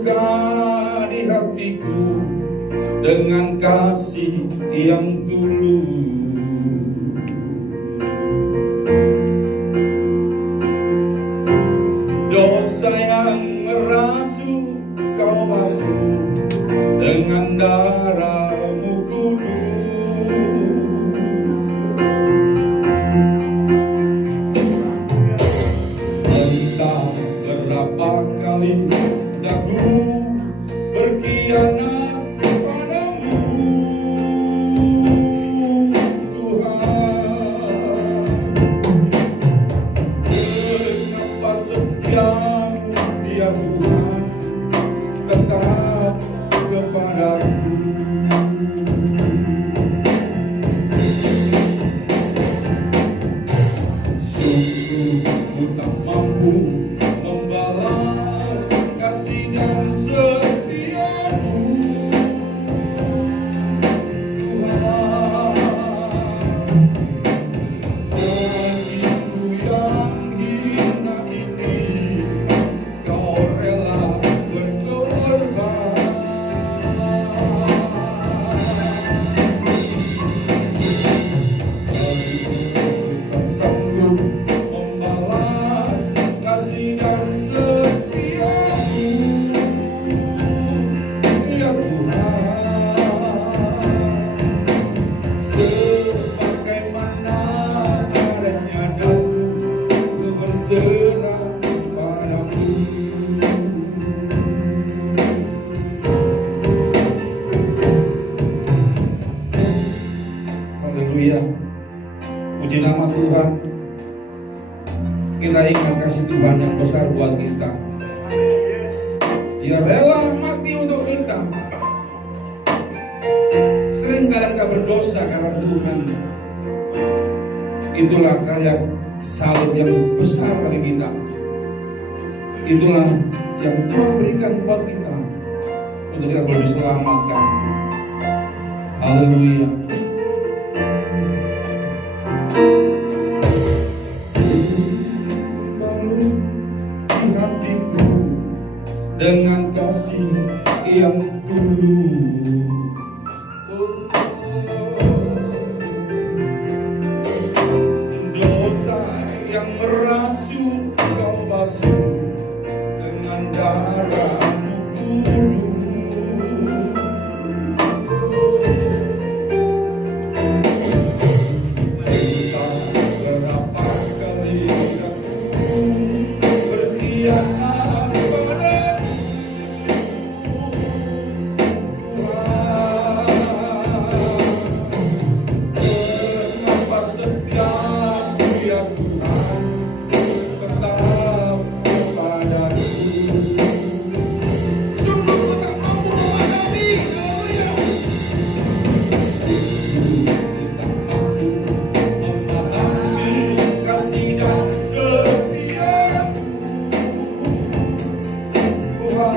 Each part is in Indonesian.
luka di hatiku dengan kasih yang tulus. Dosa yang merasuk kau basuh dengan darah-Mu kudus. Entah berapa kali aku berkhianat padamu, Tuhan. Betapa setiamu ya Tuhan, tetap kepadaku. Sungguh ku tak mampu membalas kasih dan setia-Mu, Tuhan. Hatiku yang hina ini Kau rela berkorban. Tak sanggup membalas kasih dan setia-Mu, ya Tuhan. Sebagaimana adanya daku, ku berserah padamu. Haleluya. Puji nama Tuhan. Kita ingat kasih Tuhan yang besar buat kita. Dia rela mati untuk kita. Seringkali kita berdosa karena Tuhan. Itulah karya salib yang besar bagi kita. Itulah yang Tuhan berikan buat kita untuk kita boleh diselamatkan. Haleluya. Hatiku dengan kasih yang tulus. Dosa yang merasuk kau basuh dengan darah-Mu kudus. Entah berapa kali aku berkhianat padamu, Tuhan. Betapa setiamu ya Tuhan, tetap kepadaku. Sungguh ku tak mampu menghadapi, haleluya. Kasih dan setia-Mu, Tuhan.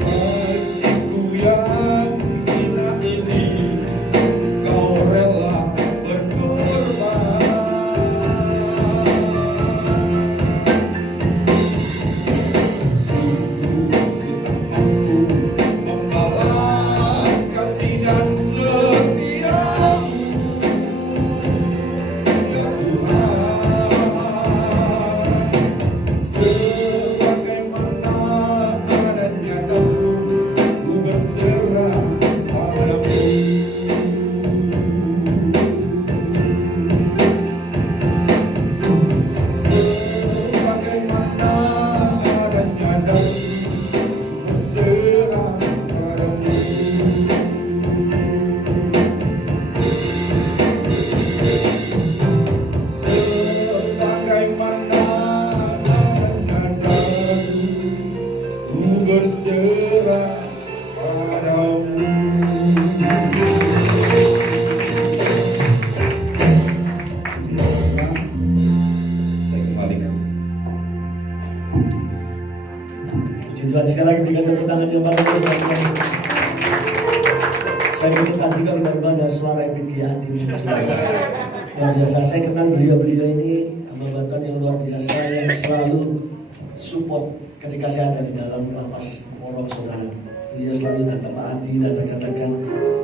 Hatiku yang hina ini Kau rela berkorban. Membalas kasih dan setia-Mu, ya Tuhan. Sebagaimana adanya daku, ku berserah padamu. Sebagaimana adanya daku, berserah padamu. Sebagaimana adanya daku, ku berserah padamu. Saya kembalikan. Puji Tuhan, sekali lagi berikan tepuk tangan yang paling meriah. Saya ingin tadi kali berbeda suara Epiki hati luar biasa. Saya kenal beliau-beliau ini hamba Tuhan yang luar biasa, yang selalu support ketika saya ada di dalam lapas Porong saudara. Beliau selalu datang Pak Adi dan rekan-rekan.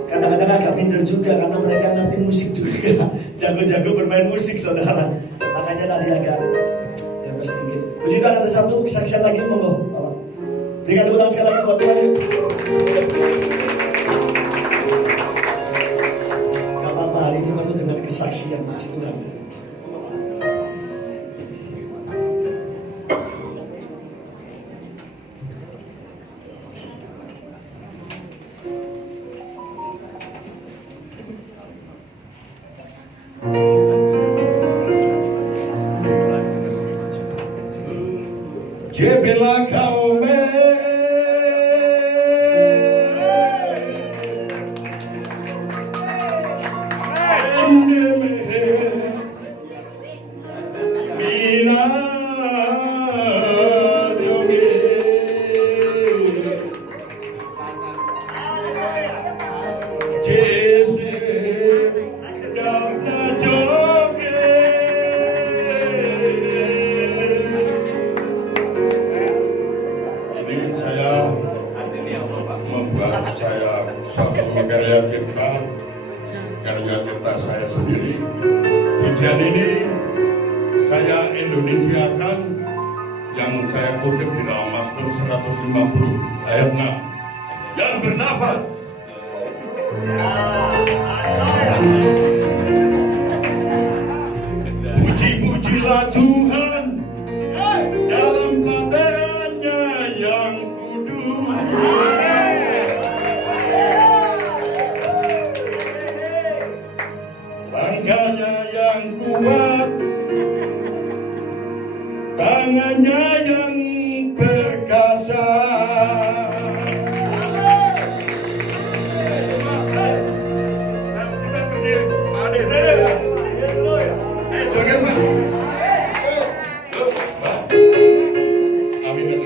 Kadang-kadang agak minder juga karena mereka ngerti musik juga. Jago-jago bermain musik saudara. Makanya tadi agak ya sedikit. Puji Tuhan, ada satu kesaksian lagi monggo Bapak. Berikan tepuk tangan sekali lagi buat Tuhan yuk. Gak apa-apa, hari ini perlu dengan kesaksian. Puji Tuhan. Jebela kaume mina joge jese dabna joge. Ini saya membuat suatu karya cipta saya sendiri. Pujian ini saya Indonesiakan yang saya kutip di dalam Mazmur 150 ayat 6 yang bernafas. Puji-pujilah Tuhan dalam pelantaiannya yang kudus. Langkahnya yang kuat, tangannya yang perkasa. Jangan Pak. Amin.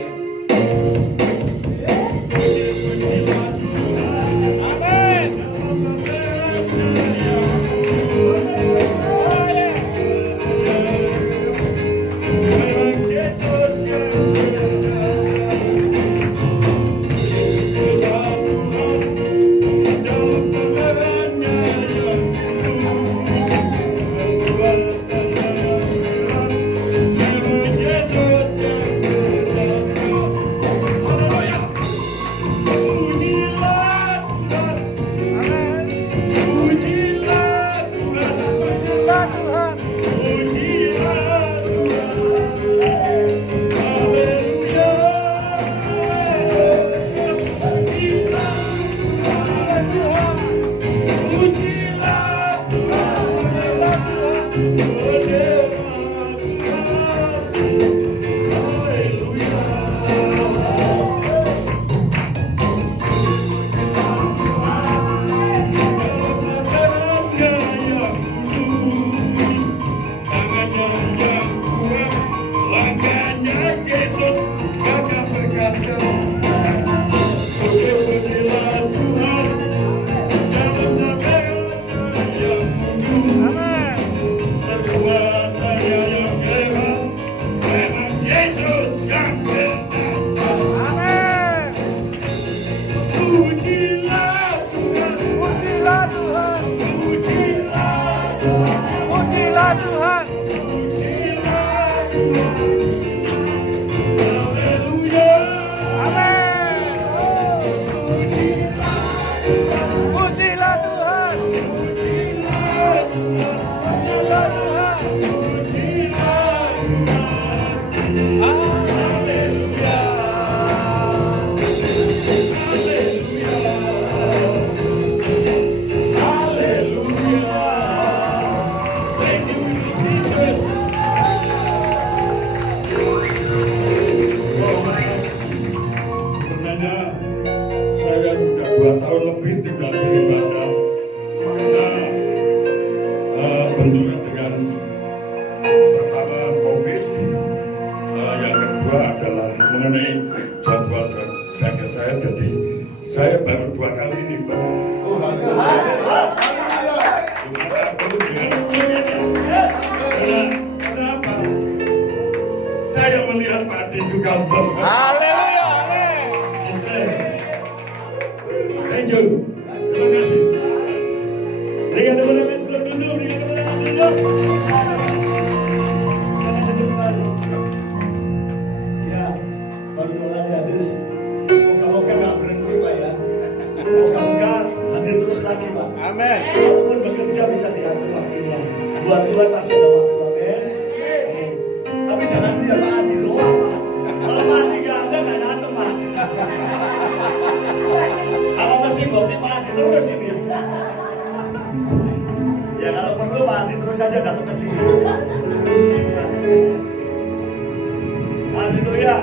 Saya sudah 2 tahun lebih tidak beribadah karena benturan dengan pertama COVID, yang kedua adalah mengenai jadwal jaga saya. Jadi saya baru 2 kali ini Pak. Kenapa? Saya melihat Pak Ade Adi Sukamto. Haleluya. Amin. Oke. Thank you. Terima kasih. Berikan tepuk tangan sebelum tutup, berikan tepuk tangan tutup. Sekarang tutup kembali. Ya, baru 2 kali hadir. Moga-moga nggak berhenti Pak ya. Moga-moga hadir terus lagi Pak. Amin. Walaupun bekerja bisa diatur waktunya. Buat Tuhan pasti ada waktu. Amin. Amin. Tapi jangan lihat Pak Adi doang Pak. Kalau Pak Adi nggak ada nggak datang Pak. Apa mesti bawa Pak Adi terus ini? Ya kalau perlu Pak Adi terus saja datang ke sini. Haleluya.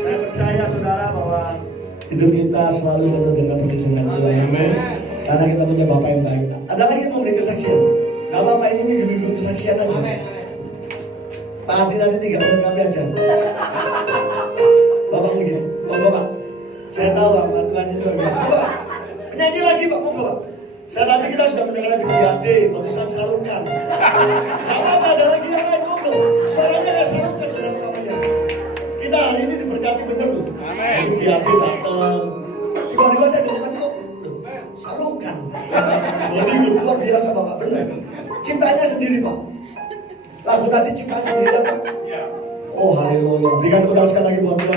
Saya percaya saudara bahwa hidup kita selalu penuh dengan perlindungan Tuhan. Amin. Karena kita punya Bapak yang baik. Ada lagi yang mau beri kesaksian? Gak apa-apa, ini minggu-minggu kesaksian aja. Pak Adi nanti 3 menit kami aja. Bapak begini, Bapak. Saya tahu Pak Tuhan ini luar biasa. Bapak, nyanyi lagi Pak, monggo Pak. Saya nanti kita sudah mendengar di BAD, barusan sarukan. Gak apa-apa, ada lagi yang lain, monggo. Suaranya gak sarukan, saudara pertamanya. Kita hari ini diberkati bener loh. Amin. BAD datang. Tiba-tiba saya diberkati kok. Sarukan. Jadi luar biasa Bapak, bener. Cintanya sendiri Pak. Lagu tadi ciptaan sendiri atau? Ya. Oh haleluya. Berikan tepuk tangan sekali lagi buat Tuhan.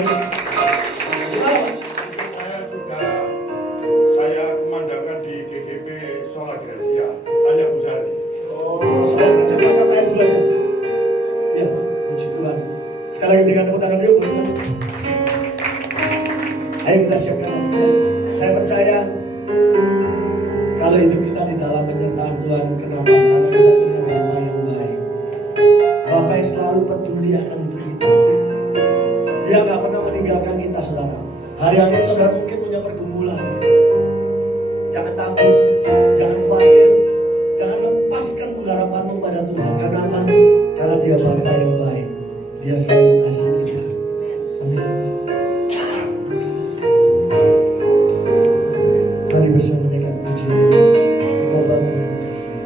Gimana Pak? Saya memandangkan di GGP Sola Gracia. Tanya Bu Sari. Oh, saya bisa kata ayat 2 ya. Ya, puji Tuhan. Sekali lagi berikan tepuk tangan yuk buat Tuhan. Ayo kita siapkan hati kita. Saya percaya kalau hidup kita di dalam penyertaan Tuhan, kenapa? Karena kita punya Bapa yang baik. Bapa yang selalu peduli akan hidup kita. Dia nggak pernah meninggalkan kita, saudara. Hari-hari saudara mungkin punya pergumulan. Jangan takut, jangan khawatir, jangan lepaskan pengharapanmu pada Tuhan. Karena apa? Karena Dia Bapa yang baik. Dia selalu mengasihi kita. Amin. Mari bersama menaikkan pujian. Engkau Bapa yang mengasihi.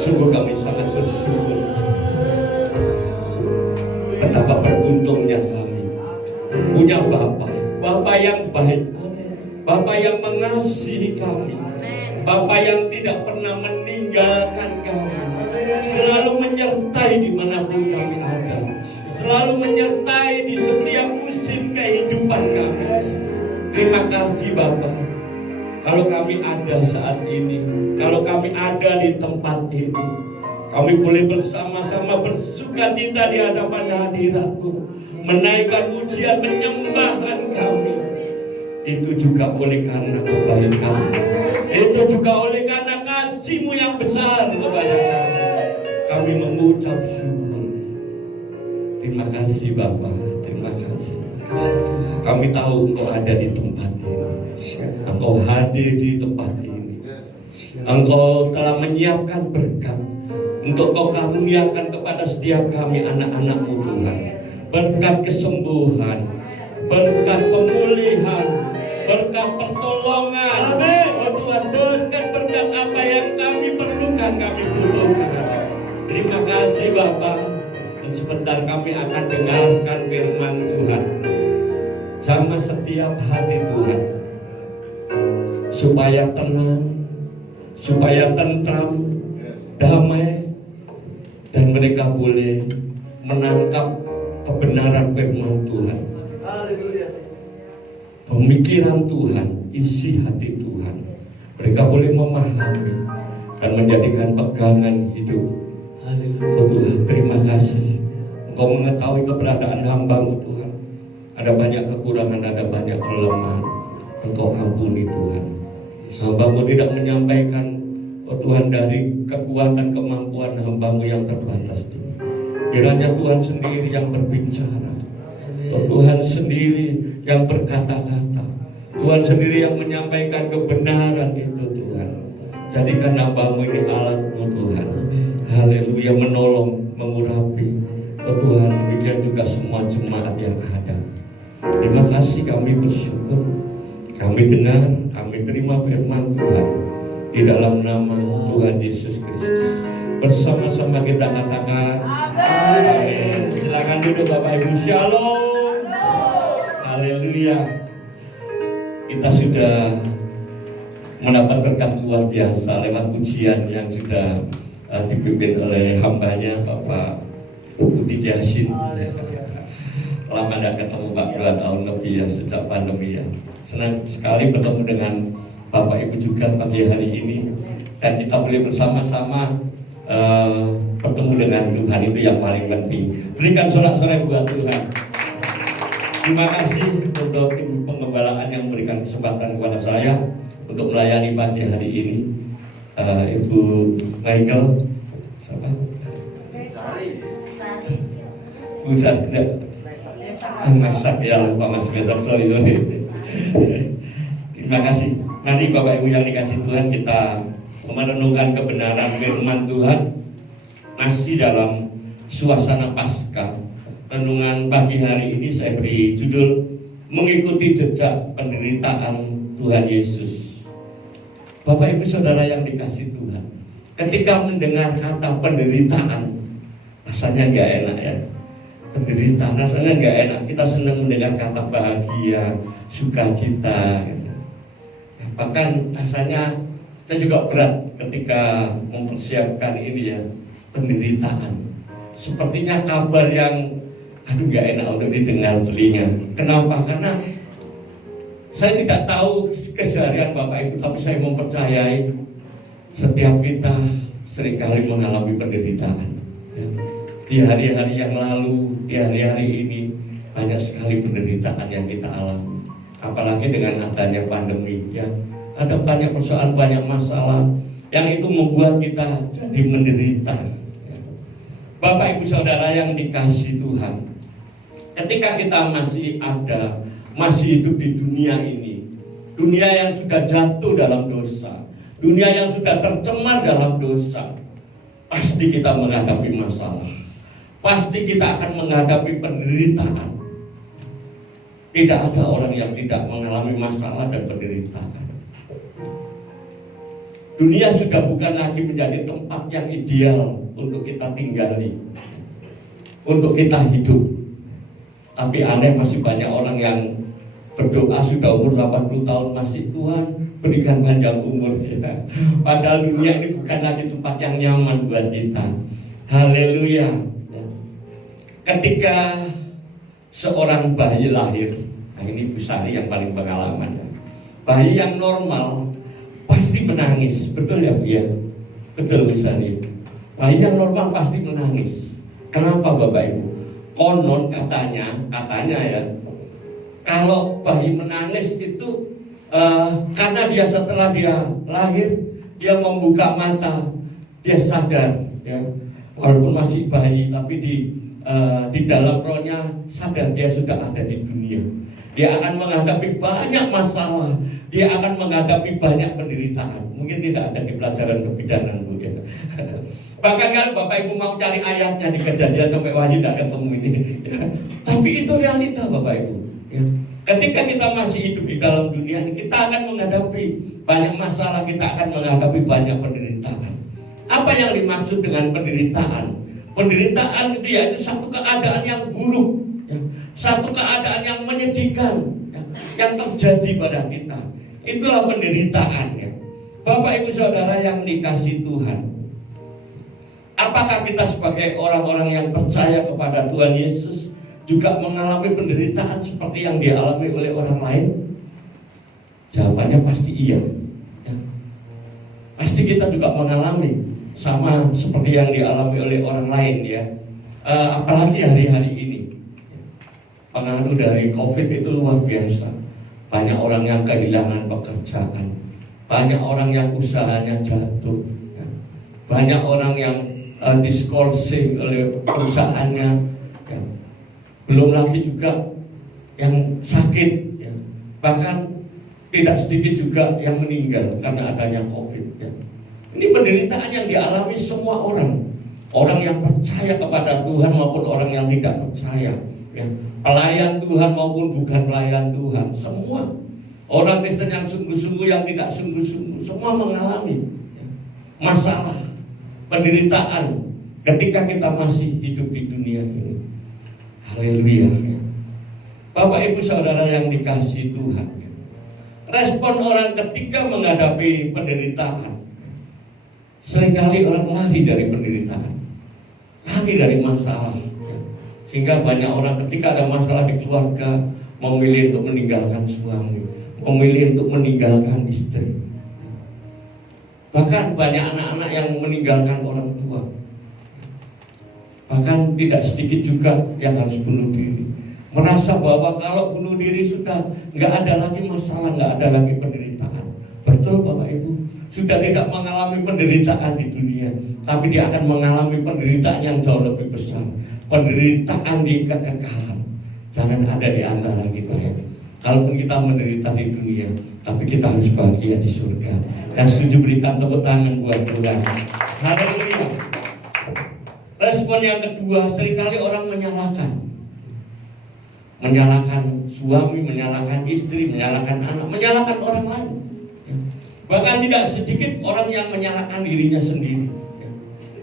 Sungguh kami sangat bersyukur. Betapa beruntungnya kami punya Bapa yang baik, Bapa yang mengasihi kami, Bapa yang tidak pernah meninggalkan kami, selalu menyertai dimanapun kami ada, selalu menyertai di setiap musim kehidupan kami. Terima kasih Bapa. Kalau kami ada saat ini, kalau kami ada di tempat ini, kami boleh bersama-sama bersukacita di hadapan hadirat-Mu, menaikkan pujian penyembahan kami. Itu juga oleh karena kebaikan-Mu, itu juga oleh karena kasih-Mu yang besar kepada kami. Kami mengucap syukur. Terima kasih Bapa, terima kasih. Kami tahu Engkau ada di tempat ini, Engkau hadir di tempat ini, Engkau telah menyiapkan berkat untuk Kau karuniakan kepada setiap kami anak-anak-Mu Tuhan. Berkat kesembuhan, berkat pemulihan, berkat pertolongan. Amin. Oh Tuhan, berkat apa yang kami perlukan, kami butuhkan. Terima kasih Bapak. Dan sebentar kami akan dengarkan firman Tuhan. Sama setiap hati Tuhan, supaya tenang, supaya tentram, damai, dan mereka boleh menangkap kebenaran firman Tuhan. Pemikiran Tuhan, isi hati Tuhan, mereka boleh memahami dan menjadikan pegangan hidup. Oh Tuhan, terima kasih. Engkau mengetahui keberadaan hamba-Mu Tuhan. Ada banyak kekurangan, ada banyak kelemahan. Engkau ampuni Tuhan. Hamba-Mu tidak menyampaikan, oh Tuhan, dari kekuatan kemampuan hamba-Mu yang terbatas. Kiranya Tuhan sendiri yang berbicara, oh Tuhan sendiri yang berkata-kata, Tuhan sendiri yang menyampaikan kebenaran itu Tuhan. Jadikan hamba-Mu ini alat-Mu Tuhan. Haleluya, menolong, mengurapi. Oh Tuhan, demikian juga semua jemaat yang ada. Terima kasih, kami bersyukur, kami dengar, kami terima firman Tuhan di dalam nama Tuhan Yesus Kristus. Bersama-sama kita katakan amin. Silakan duduk Bapak Ibu. Shalom. Haleluya. Kita sudah mendapat berkat luar biasa lewat pujian yang sudah dipimpin oleh hambanya Bapak Budi Jasin. Lama tidak ketemu Pak, 2 tahun lebih ya sejak pandemi ya. Senang sekali bertemu dengan Bapak Ibu juga pagi hari ini, dan kita boleh bersama-sama bertemu dengan Tuhan, itu yang paling penting. Berikan sorak-sorai buat Tuhan. Terima kasih untuk tim pengembalaan yang memberikan kesempatan kepada saya untuk melayani pagi hari ini. Ibu Michael, siapa? Bu Masak ya, lupa Mas Besar, sorry. Terima kasih. Mari Bapak Ibu yang dikasih Tuhan, kita merenungkan kebenaran firman Tuhan masih dalam suasana Paskah. Renungan pagi hari ini saya beri judul mengikuti jejak penderitaan Tuhan Yesus. Bapak Ibu Saudara yang dikasih Tuhan, ketika mendengar kata penderitaan, rasanya nggak enak ya. Penderitaan rasanya nggak enak. Kita senang mendengar kata bahagia, sukacita gitu. Bahkan rasanya kita juga berat ketika mempersiapkan ini ya, penderitaan. Sepertinya kabar yang nggak enak untuk didengar telinga. Kenapa? Karena saya tidak tahu keseharian Bapak Ibu, tapi saya mempercayai setiap kita seringkali mengalami penderitaan ya. Di hari-hari yang lalu, di hari-hari ini banyak sekali penderitaan yang kita alami. Apalagi dengan adanya pandemi ya. Ada banyak persoalan, banyak masalah yang itu membuat kita jadi menderita ya. Bapak Ibu Saudara yang dikasih Tuhan, ketika kita masih ada, masih hidup di dunia ini, dunia yang sudah jatuh dalam dosa, dunia yang sudah tercemar dalam dosa, pasti kita menghadapi masalah. Pasti kita akan menghadapi penderitaan. Tidak ada orang yang tidak mengalami masalah dan penderitaan. Dunia sudah bukan lagi menjadi tempat yang ideal untuk kita tinggali, untuk kita hidup. Tapi aneh, masih banyak orang yang berdoa sudah umur 80 tahun masih Tuhan berikan panjang umur ya. Padahal dunia ini bukan lagi tempat yang nyaman buat kita. Haleluya. Ketika seorang bayi lahir, nah ini Bu Sari yang paling pengalaman ya. Bayi yang normal pasti menangis, betul ya Bu ya? Betul Bu Sari. Bayi yang normal pasti menangis. Kenapa Bapak Ibu? Konon katanya ya, kalau bayi menangis itu karena dia setelah dia lahir, dia membuka mata, dia sadar ya, walaupun masih bayi tapi di dalam rohnya sadar dia sudah ada di dunia. Dia akan menghadapi banyak masalah, dia akan menghadapi banyak penderitaan. Mungkin tidak ada di pelajaran kebidanan Bu ya. Bahkan kalau Bapak Ibu mau cari ayatnya di Kejadian sampai Wahyu tidak ketemu ini ya. Tapi itu realita Bapak Ibu ya. Ketika kita masih hidup di dalam dunia ini, kita akan menghadapi banyak masalah, kita akan menghadapi banyak penderitaan. Apa yang dimaksud dengan penderitaan? Penderitaan itu yaitu satu keadaan yang buruk ya. Satu keadaan yang menyedihkan ya, yang terjadi pada kita. Itulah penderitaan ya. Bapak Ibu Saudara yang dikasihi Tuhan, apakah kita sebagai orang-orang yang percaya kepada Tuhan Yesus juga mengalami penderitaan seperti yang dialami oleh orang lain? Jawabannya pasti iya ya. Pasti kita juga mengalami sama seperti yang dialami oleh orang lain ya. Apalagi hari-hari ini pengaruh dari COVID itu luar biasa. Banyak orang yang kehilangan pekerjaan, banyak orang yang usahanya jatuh ya. Banyak orang yang diskorsing oleh perusahaannya ya. Belum lagi juga yang sakit ya. Bahkan tidak sedikit juga yang meninggal karena adanya COVID ya. Ini penderitaan yang dialami semua orang, orang yang percaya kepada Tuhan maupun orang yang tidak percaya ya. Pelayan Tuhan maupun bukan pelayan Tuhan, semua orang Kristen yang sungguh-sungguh, yang tidak sungguh-sungguh, semua mengalami ya, masalah, penderitaan ketika kita masih hidup di dunia ini. Haleluya ya. Bapak Ibu Saudara yang dikasihi Tuhan ya. Respon orang ketika menghadapi penderitaan, seringkali orang lari dari penderitaan, lari dari masalah ya. Sehingga banyak orang ketika ada masalah di keluarga memilih untuk meninggalkan suami, memilih untuk meninggalkan istri. Bahkan banyak anak-anak yang meninggalkan orang tua. Bahkan tidak sedikit juga yang harus bunuh diri, merasa bahwa kalau bunuh diri sudah nggak ada lagi masalah, nggak ada lagi penderitaan. Betul Bapak Ibu, sudah tidak mengalami penderitaan di dunia, tapi dia akan mengalami penderitaan yang jauh lebih besar, penderitaan di kekekalan. Jangan ada di antara kita ya. Kalaupun kita menderita di dunia, tapi kita harus bahagia di surga. Dan setuju berikan tepuk tangan buat Tuhan. Haleluya. Respon yang kedua, seringkali orang menyalahkan suami, menyalahkan istri, menyalahkan anak, menyalahkan orang lain ya. Bahkan tidak sedikit orang yang menyalahkan dirinya sendiri ya.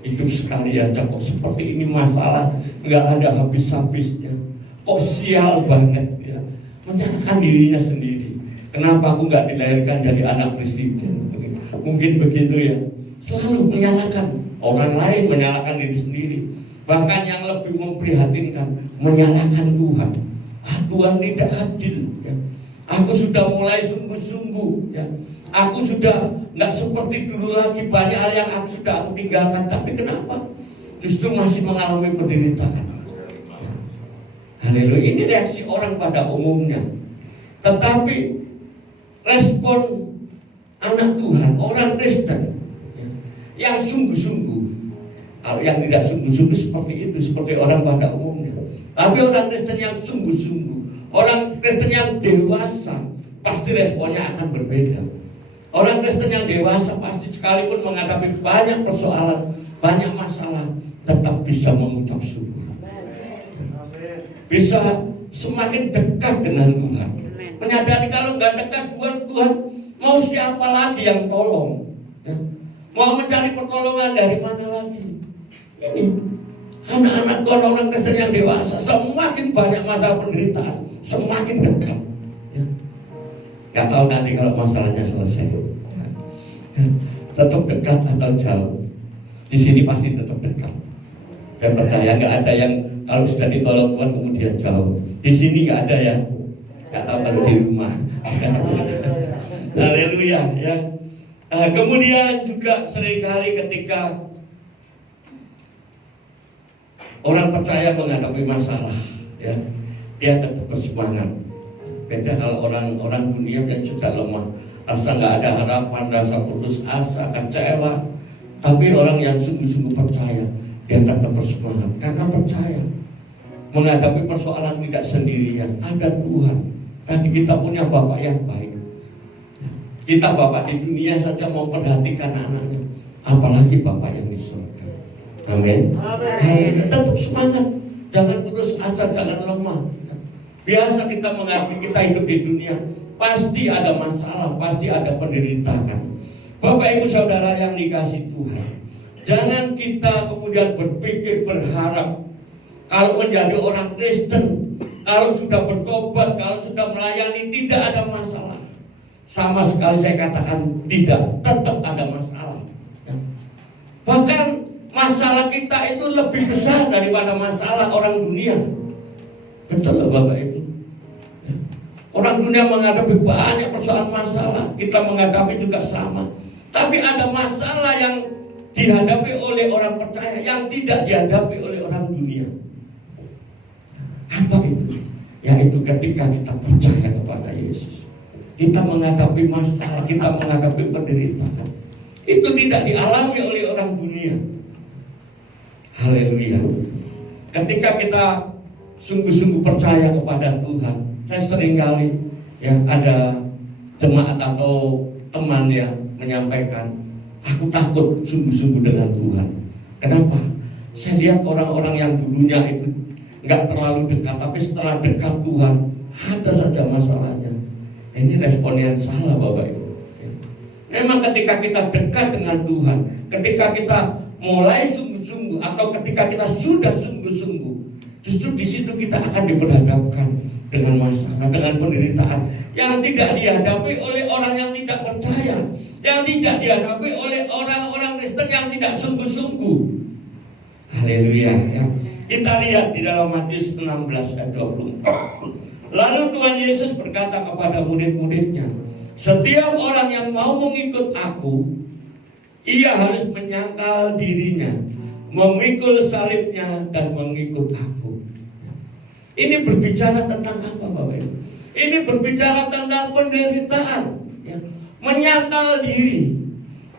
Hidup sekali aja kok seperti ini, masalah nggak ada habis-habisnya, kok sial banget ya. Menyalahkan dirinya sendiri. Kenapa aku nggak dilahirkan jadi anak presiden? Mungkin begitu ya. Selalu menyalahkan orang lain, menyalahkan diri sendiri. Bahkan yang lebih memprihatinkan, menyalahkan Tuhan. Tuhan tidak adil ya. Aku sudah mulai sungguh-sungguh ya. Aku sudah nggak seperti dulu lagi, banyak hal yang sudah aku tinggalkan. Tapi kenapa justru masih mengalami penderitaan ya. Haleluya. Ini reaksi orang pada umumnya. Tetapi respon anak Tuhan, orang Kristen ya, yang sungguh-sungguh. Kalau yang tidak sungguh-sungguh seperti itu, seperti orang pada umumnya. Tapi orang Kristen yang sungguh-sungguh, orang Kristen yang dewasa, pasti responnya akan berbeda. Orang Kristen yang dewasa pasti sekalipun menghadapi banyak persoalan, banyak masalah, tetap bisa mengucap syukur. Bisa semakin dekat dengan Tuhan. Menyadari kalau nggak dekat Tuhan, mau siapa lagi yang tolong? Ya. Mau mencari pertolongan dari mana lagi? Ini anak-anak orang Kristen yang dewasa, semakin banyak masalah penderitaan, semakin dekat. Ya. Gak tahu nanti kalau masalahnya selesai. Tetap dekat atau jauh? Di sini pasti tetap dekat. Saya percaya nggak ada yang kalau sudah ditolong Tuhan kemudian jauh. Di sini nggak ada ya. Nggak tahu kalau di rumah. Haleluya ya. Kemudian juga seringkali ketika orang percaya menghadapi masalah, ya, dia tetap bersemangat. Beda kalau orang dunia yang sudah lemah, rasa nggak ada harapan, rasa putus asa, kecewa. Tapi orang yang sungguh-sungguh percaya, dia tetap bersemangat karena percaya menghadapi persoalan tidak sendirian. Ada Tuhan. Tadi kita punya Bapak yang baik. Kita Bapak di dunia saja mau perhatikan anak-anaknya, apalagi Bapak yang di surga. Amin. Tetap semangat, jangan putus asa, jangan lemah. Biasa kita mengerti, kita hidup di dunia pasti ada masalah, pasti ada penderitaan. Bapak Ibu Saudara yang dikasihi Tuhan, jangan kita kemudian berpikir berharap kalau menjadi orang Kristen, kalau sudah bertobat, kalau sudah melayani tidak ada masalah. Sama sekali saya katakan tidak, tetap ada masalah. Bahkan masalah kita itu lebih besar daripada masalah orang dunia. Betul loh Bapak Ibu. Orang dunia menghadapi banyak persoalan masalah, kita menghadapi juga sama. Tapi ada masalah yang dihadapi oleh orang percaya yang tidak dihadapi oleh orang dunia. Apa itu? Yaitu ketika kita percaya kepada Yesus, kita menghadapi masalah, kita menghadapi penderitaan, itu tidak dialami oleh orang dunia. Haleluya. Ketika kita sungguh-sungguh percaya kepada Tuhan, saya seringkali ya ada jemaat atau teman yang menyampaikan, aku takut sungguh-sungguh dengan Tuhan. Kenapa? Saya lihat orang-orang yang dulunya itu nggak terlalu dekat, tapi setelah dekat Tuhan ada saja masalahnya. Ini respon yang salah Bapak Ibu. Memang ketika kita dekat dengan Tuhan, ketika kita mulai sungguh-sungguh atau ketika kita sudah sungguh-sungguh, justru di situ kita akan diperhadapkan dengan masalah, dengan penderitaan yang tidak dihadapi oleh orang yang tidak percaya, yang tidak dihadapi oleh orang-orang Kristen yang tidak sungguh-sungguh. Haleluya ya. Kita lihat di dalam Matius 16 ayat 24. Lalu Tuhan Yesus berkata kepada murid-muridnya, setiap orang yang mau mengikut aku, ia harus menyangkal dirinya, memikul salibnya dan mengikut aku. Ini berbicara tentang apa Bapak Ibu? Ini berbicara tentang penderitaan ya. Menyangkal diri.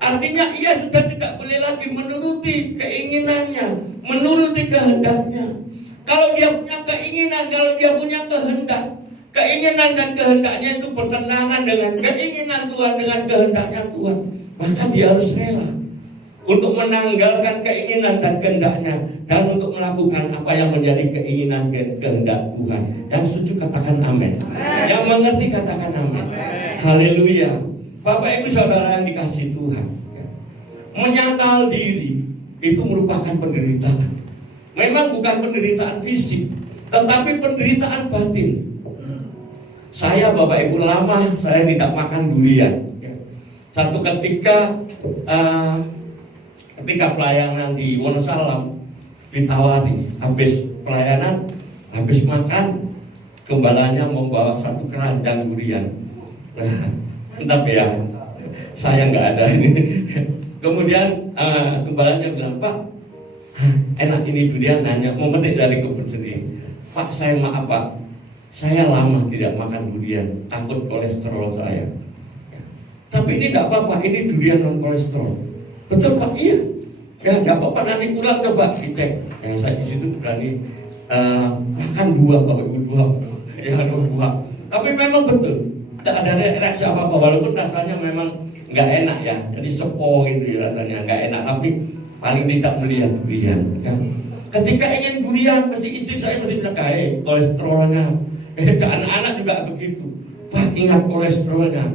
Artinya ia sudah tidak boleh lagi menuruti keinginannya, menuruti kehendaknya. Kalau dia punya keinginan, kalau dia punya kehendak, keinginan dan kehendaknya itu bertentangan dengan keinginan Tuhan, dengan kehendaknya Tuhan, maka dia harus rela untuk menanggalkan keinginan dan kehendaknya dan untuk melakukan apa yang menjadi keinginan dan kehendak Tuhan. Yang setuju katakan amin. Yang mengerti katakan amin. Haleluya. Bapak Ibu Saudara yang dikasihi Tuhan, menyangkal diri itu merupakan penderitaan. Memang bukan penderitaan fisik, tetapi penderitaan batin. Saya Bapak Ibu lama saya tidak makan durian. Satu ketika pelayanan di Wonosalam ditawari, habis pelayanan, habis makan, gembalanya membawa satu keranjang durian. Nah, mantap ya, saya nggak ada ini. Kemudian gembalanya bilang, Pak, enak ini durian, nanya, mau petik dari kebun sendiri. Pak, saya maaf Pak, saya lama tidak makan durian, takut kolesterol saya. Tapi ini tidak apa-apa, ini durian non kolesterol. Betul Pak? Iya. Ya nggak apa-apa, nanti pulang coba dicek. Yang saya di situ berani makan buah Bapak Ibu, ya 2 buah. Tapi memang betul, tidak ada reaksi apa-apa, walaupun rasanya memang nggak enak ya. Jadi sepo gitu ya rasanya, nggak enak. Tapi paling tidak melihat durian. Ya. Ketika ingin durian, mesti istri saya mesti bilang, kolesterolnya. Anak-anak juga begitu. Pak, ingat kolesterolnya.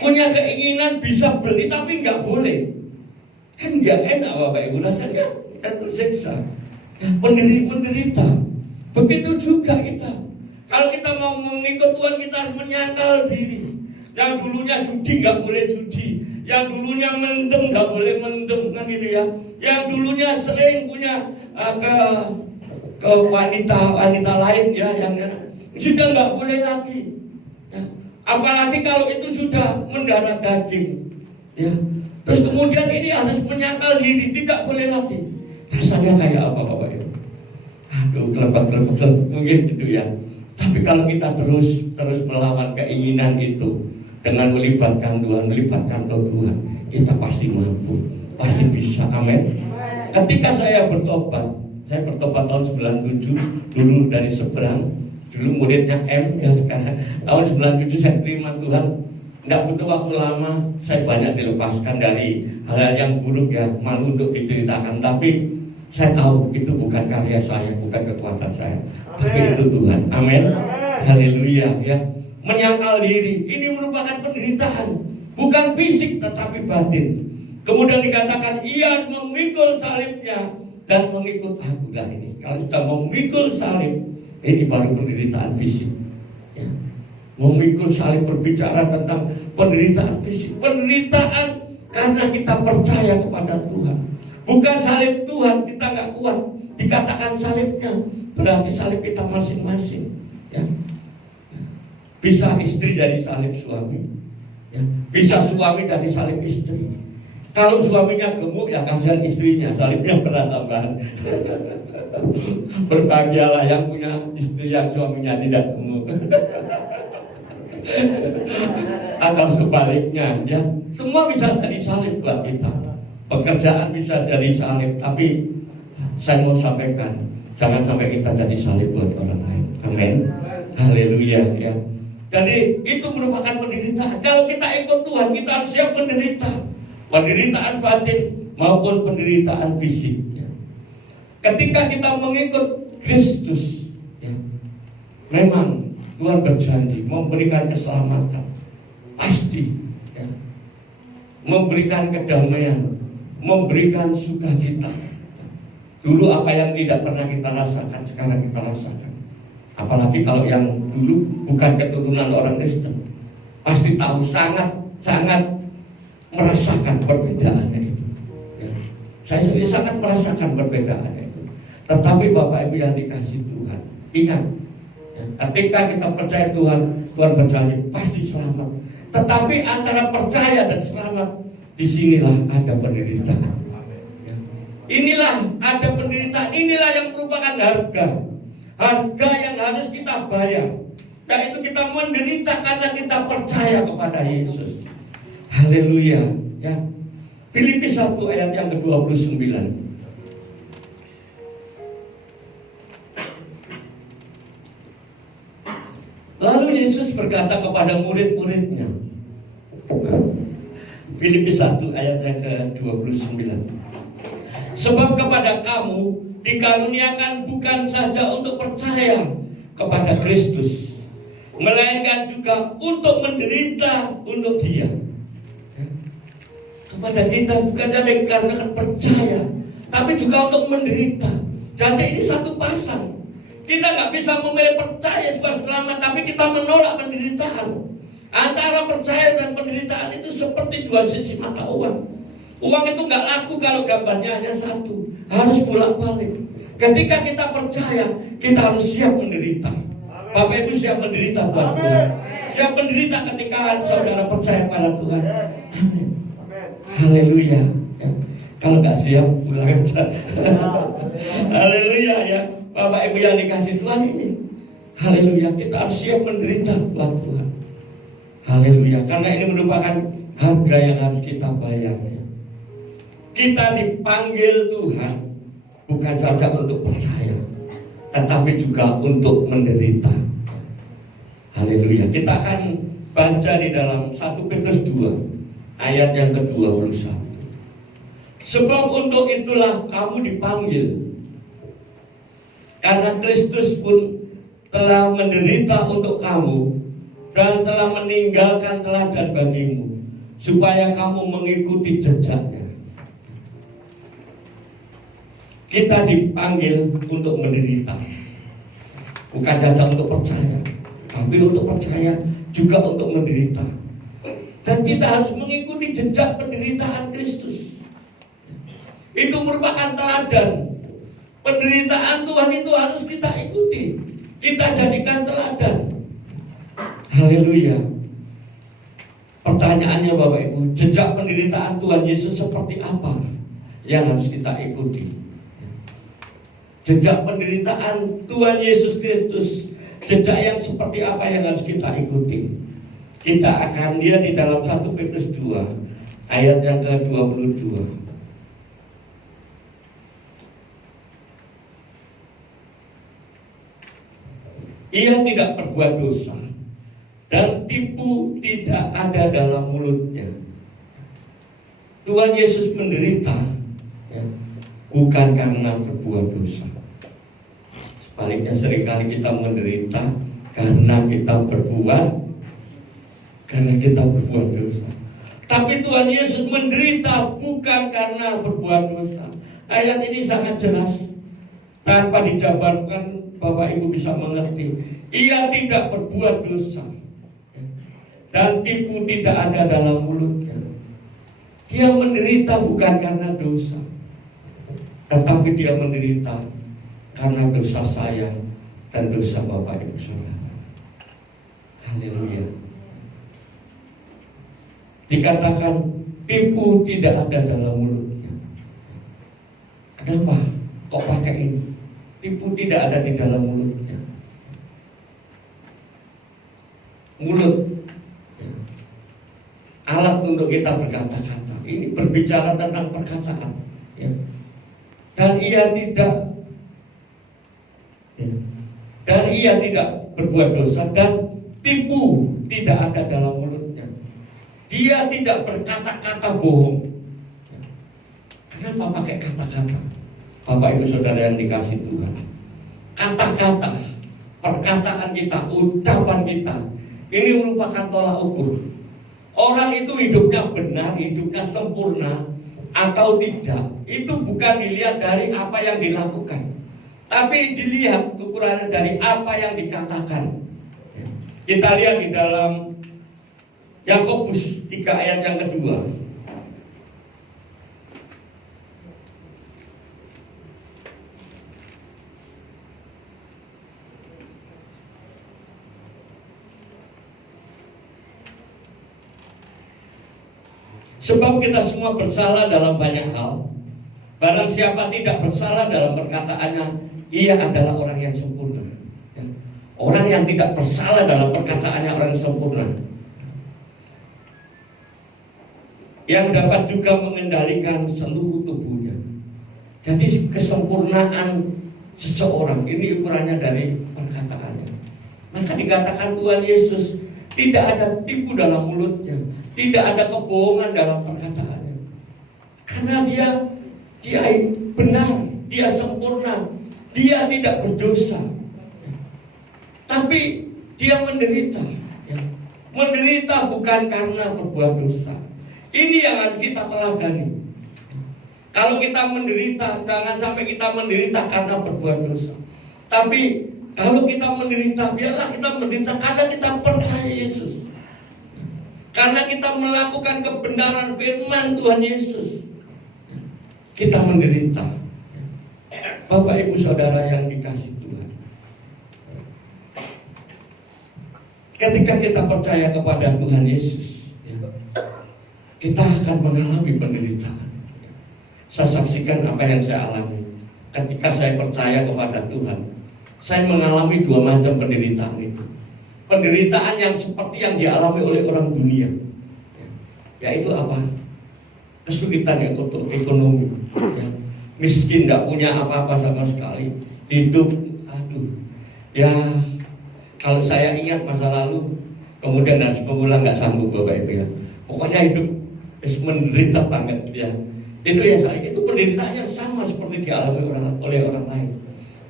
Punya keinginan bisa beli, tapi nggak boleh. Kan nggak enak Bapak Ibu, rasanya kita tersiksa. Ya, menderita. Begitu juga kita. Kalau kita mau mengikut Tuhan, kita harus menyangkal diri. Yang dulunya judi nggak boleh judi, yang dulunya mendem nggak boleh mendem, kan gitu ya. Yang dulunya sering punya ke wanita lain ya, yang sudah nggak boleh lagi. Ya. Apalagi kalau itu sudah mendarah daging, ya. Terus kemudian ini harus menyangkal diri, tidak boleh lagi. Rasanya kayak apa Bapak Ibu? Aduh, kelepet mungkin gitu ya. Tapi kalau kita terus melawan keinginan itu dengan melibatkan Tuhan, melibatkan roh Tuhan, kita pasti mampu, pasti bisa. Amin. Ketika saya bertobat tahun 97, dulu dari seberang, dulu muridnya M, yang sekarang tahun 97 saya terima Tuhan. Tidak butuh waktu lama, saya banyak dilepaskan dari hal-hal yang buruk ya, malu untuk diceritakan. Tapi saya tahu itu bukan karya saya, bukan kekuatan saya, tapi itu Tuhan. Amin. Haleluya ya. Menyangkal diri ini merupakan penderitaan, bukan fisik tetapi batin. Kemudian dikatakan ia memikul salibnya dan mengikut aku. Lah ini kalau sudah memikul salib, ini baru penderitaan fisik ya. Memikul salib berbicara tentang penderitaan fisik, penderitaan karena kita percaya kepada Tuhan. Bukan salib Tuhan kita nggak kuat, dikatakan salibnya berarti salib kita masing-masing ya. Bisa istri dari salib suami ya. Bisa suami dari salib istri. Kalau suaminya gemuk ya kasihan istrinya, salibnya berat tambahan. Berbahagialah yang punya istri yang suaminya tidak gemuk. Atau sebaliknya ya. Semua bisa jadi salib buat kita. Pekerjaan bisa jadi salib. Tapi saya mau sampaikan, jangan sampai kita jadi salib buat orang lain. Amin. Haleluya ya. Jadi itu merupakan penderitaan. Kalau kita ikut Tuhan, kita harus siap menderita. Penderitaan batin maupun penderitaan fisik ya. Ketika kita mengikut Kristus ya, memang Tuhan berjanji memberikan keselamatan, pasti ya. Memberikan kedamaian, memberikan sukacita. Dulu apa yang tidak pernah kita rasakan, sekarang kita rasakan. Apalagi kalau yang dulu bukan keturunan orang Kristen, pasti tahu sangat merasakan perbedaannya itu ya. Saya sendiri sangat merasakan perbedaannya itu. Tetapi Bapak Ibu yang dikasih Tuhan, ingat ya, ketika kita percaya Tuhan, Tuhan berjanji pasti selamat. Tetapi antara percaya dan selamat, disinilah ada penderitaan ya. Inilah ada penderitaan, inilah yang merupakan harga yang harus kita bayar. Yaitu kita menderita karena kita percaya kepada Yesus. Haleluya ya. Filipi 1 ayat yang ke-29. Lalu Yesus berkata kepada murid-muridnya. Filipi 1 ayat yang ke-29. Sebab kepada kamu dikaruniakan bukan saja untuk percaya kepada Kristus, melainkan juga untuk menderita untuk Dia. Kepada kita bukan saja dikarenakan percaya, tapi juga untuk menderita. Jadi ini satu pasang. Kita nggak bisa memilih percaya supaya selamat, tapi kita menolak penderitaan. Antara percaya dan penderitaan itu seperti dua sisi mata uang. Uang itu nggak laku kalau gambarnya hanya satu, harus bolak-balik. Ketika kita percaya, kita harus siap menderita. Bapak Ibu siap menderita buat Tuhan. Siap menderita ketika saudara percaya pada Tuhan. Amin. Haleluya ya. Kalau nggak siap pulang aja. Haleluya ya. Bapak Ibu yang dikasih Tuhan ini, haleluya, kita harus siap menderita buat Tuhan. Haleluya, karena ini merupakan harga yang harus kita bayar ya. Kita dipanggil Tuhan bukan saja untuk percaya, tetapi juga untuk menderita. Haleluya. Kita akan baca di dalam 1 Petrus 2 ayat yang ke-21. Sebab untuk itulah kamu dipanggil, karena Kristus pun telah menderita untuk kamu dan telah meninggalkan teladan bagimu, supaya kamu mengikuti jejaknya. Kita dipanggil untuk menderita. Bukan saja untuk percaya, tapi untuk percaya juga untuk menderita. Dan kita harus mengikuti jejak penderitaan Kristus. Itu merupakan teladan. Penderitaan Tuhan itu harus kita ikuti. Kita jadikan teladan. Haleluya. Pertanyaannya Bapak Ibu, jejak penderitaan Tuhan Yesus seperti apa yang harus kita ikuti? Jejak penderitaan Tuhan Yesus Kristus, jejak yang seperti apa yang harus kita ikuti? Kita akan lihat di dalam 1 Petrus 2 ayat yang ke-22. Ia tidak berbuat dosa dan tipu tidak ada dalam mulutnya. Tuhan Yesus menderita ya, bukan karena berbuat dosa. Sebaliknya seringkali kita menderita karena kita berbuat dosa. Tapi Tuhan Yesus menderita bukan karena berbuat dosa. Ayat ini sangat jelas. Tanpa dijabarkan Bapak Ibu bisa mengerti. Ia tidak berbuat dosa dan tipu tidak ada dalam mulutnya. Dia menderita bukan karena dosa, tetapi dia menderita karena dosa saya dan dosa Bapak Ibu Saudara. Haleluya. Dikatakan tipu tidak ada dalam mulutnya. Kenapa kok pakai ini? Tipu tidak ada di dalam mulutnya. Mulut alat untuk kita berkata-kata. Ini berbicara tentang perkataan ya. Dan ia tidak berbuat dosa dan tipu tidak ada dalam mulutnya. Dia tidak berkata-kata bohong. Kenapa pakai kata-kata? Bapak Ibu Saudara yang dikasih Tuhan, kata-kata, perkataan kita, ucapan kita, ini merupakan tolak ukur. Orang itu hidupnya benar, hidupnya sempurna atau tidak, itu bukan dilihat dari apa yang dilakukan, tapi dilihat ukurannya dari apa yang dikatakan. Kita lihat di dalam Yakobus 3 ayat yang kedua. Sebab kita semua bersalah dalam banyak hal. Barang siapa tidak bersalah dalam perkataannya, ia adalah orang yang sempurna. Orang yang tidak bersalah dalam perkataannya orang yang sempurna, yang dapat juga mengendalikan seluruh tubuhnya. Jadi kesempurnaan seseorang ini ukurannya dari perkataannya. Maka dikatakan Tuhan Yesus tidak ada tipu dalam mulutnya, tidak ada kebohongan dalam perkataannya. Karena dia benar, dia sempurna, dia tidak berdosa. Tapi dia menderita. Menderita bukan karena berbuat dosa. Ini yang harus kita teladani. Kalau kita menderita, jangan sampai kita menderita karena berbuat dosa. Tapi kalau kita menderita, biarlah kita menderita karena kita percaya Yesus. Karena kita melakukan kebenaran firman Tuhan Yesus. Kita menderita. Bapak Ibu Saudara yang dikasih Tuhan, ketika kita percaya kepada Tuhan Yesus, kita akan mengalami penderitaan. Saya saksikan apa yang saya alami. Ketika saya percaya kepada Tuhan, saya mengalami dua macam penderitaan itu. Penderitaan yang seperti yang dialami oleh orang dunia, yaitu apa? Kesulitan ekonomi, ya. Miskin, tidak punya apa-apa sama sekali, hidup, ya. Kalau saya ingat masa lalu, kemudian harus mengulang, nggak sanggup Bapak Ibu ya. Pokoknya hidup menderita banget ya. Itu ya, itu penderitaan yang sama seperti dialami oleh orang lain.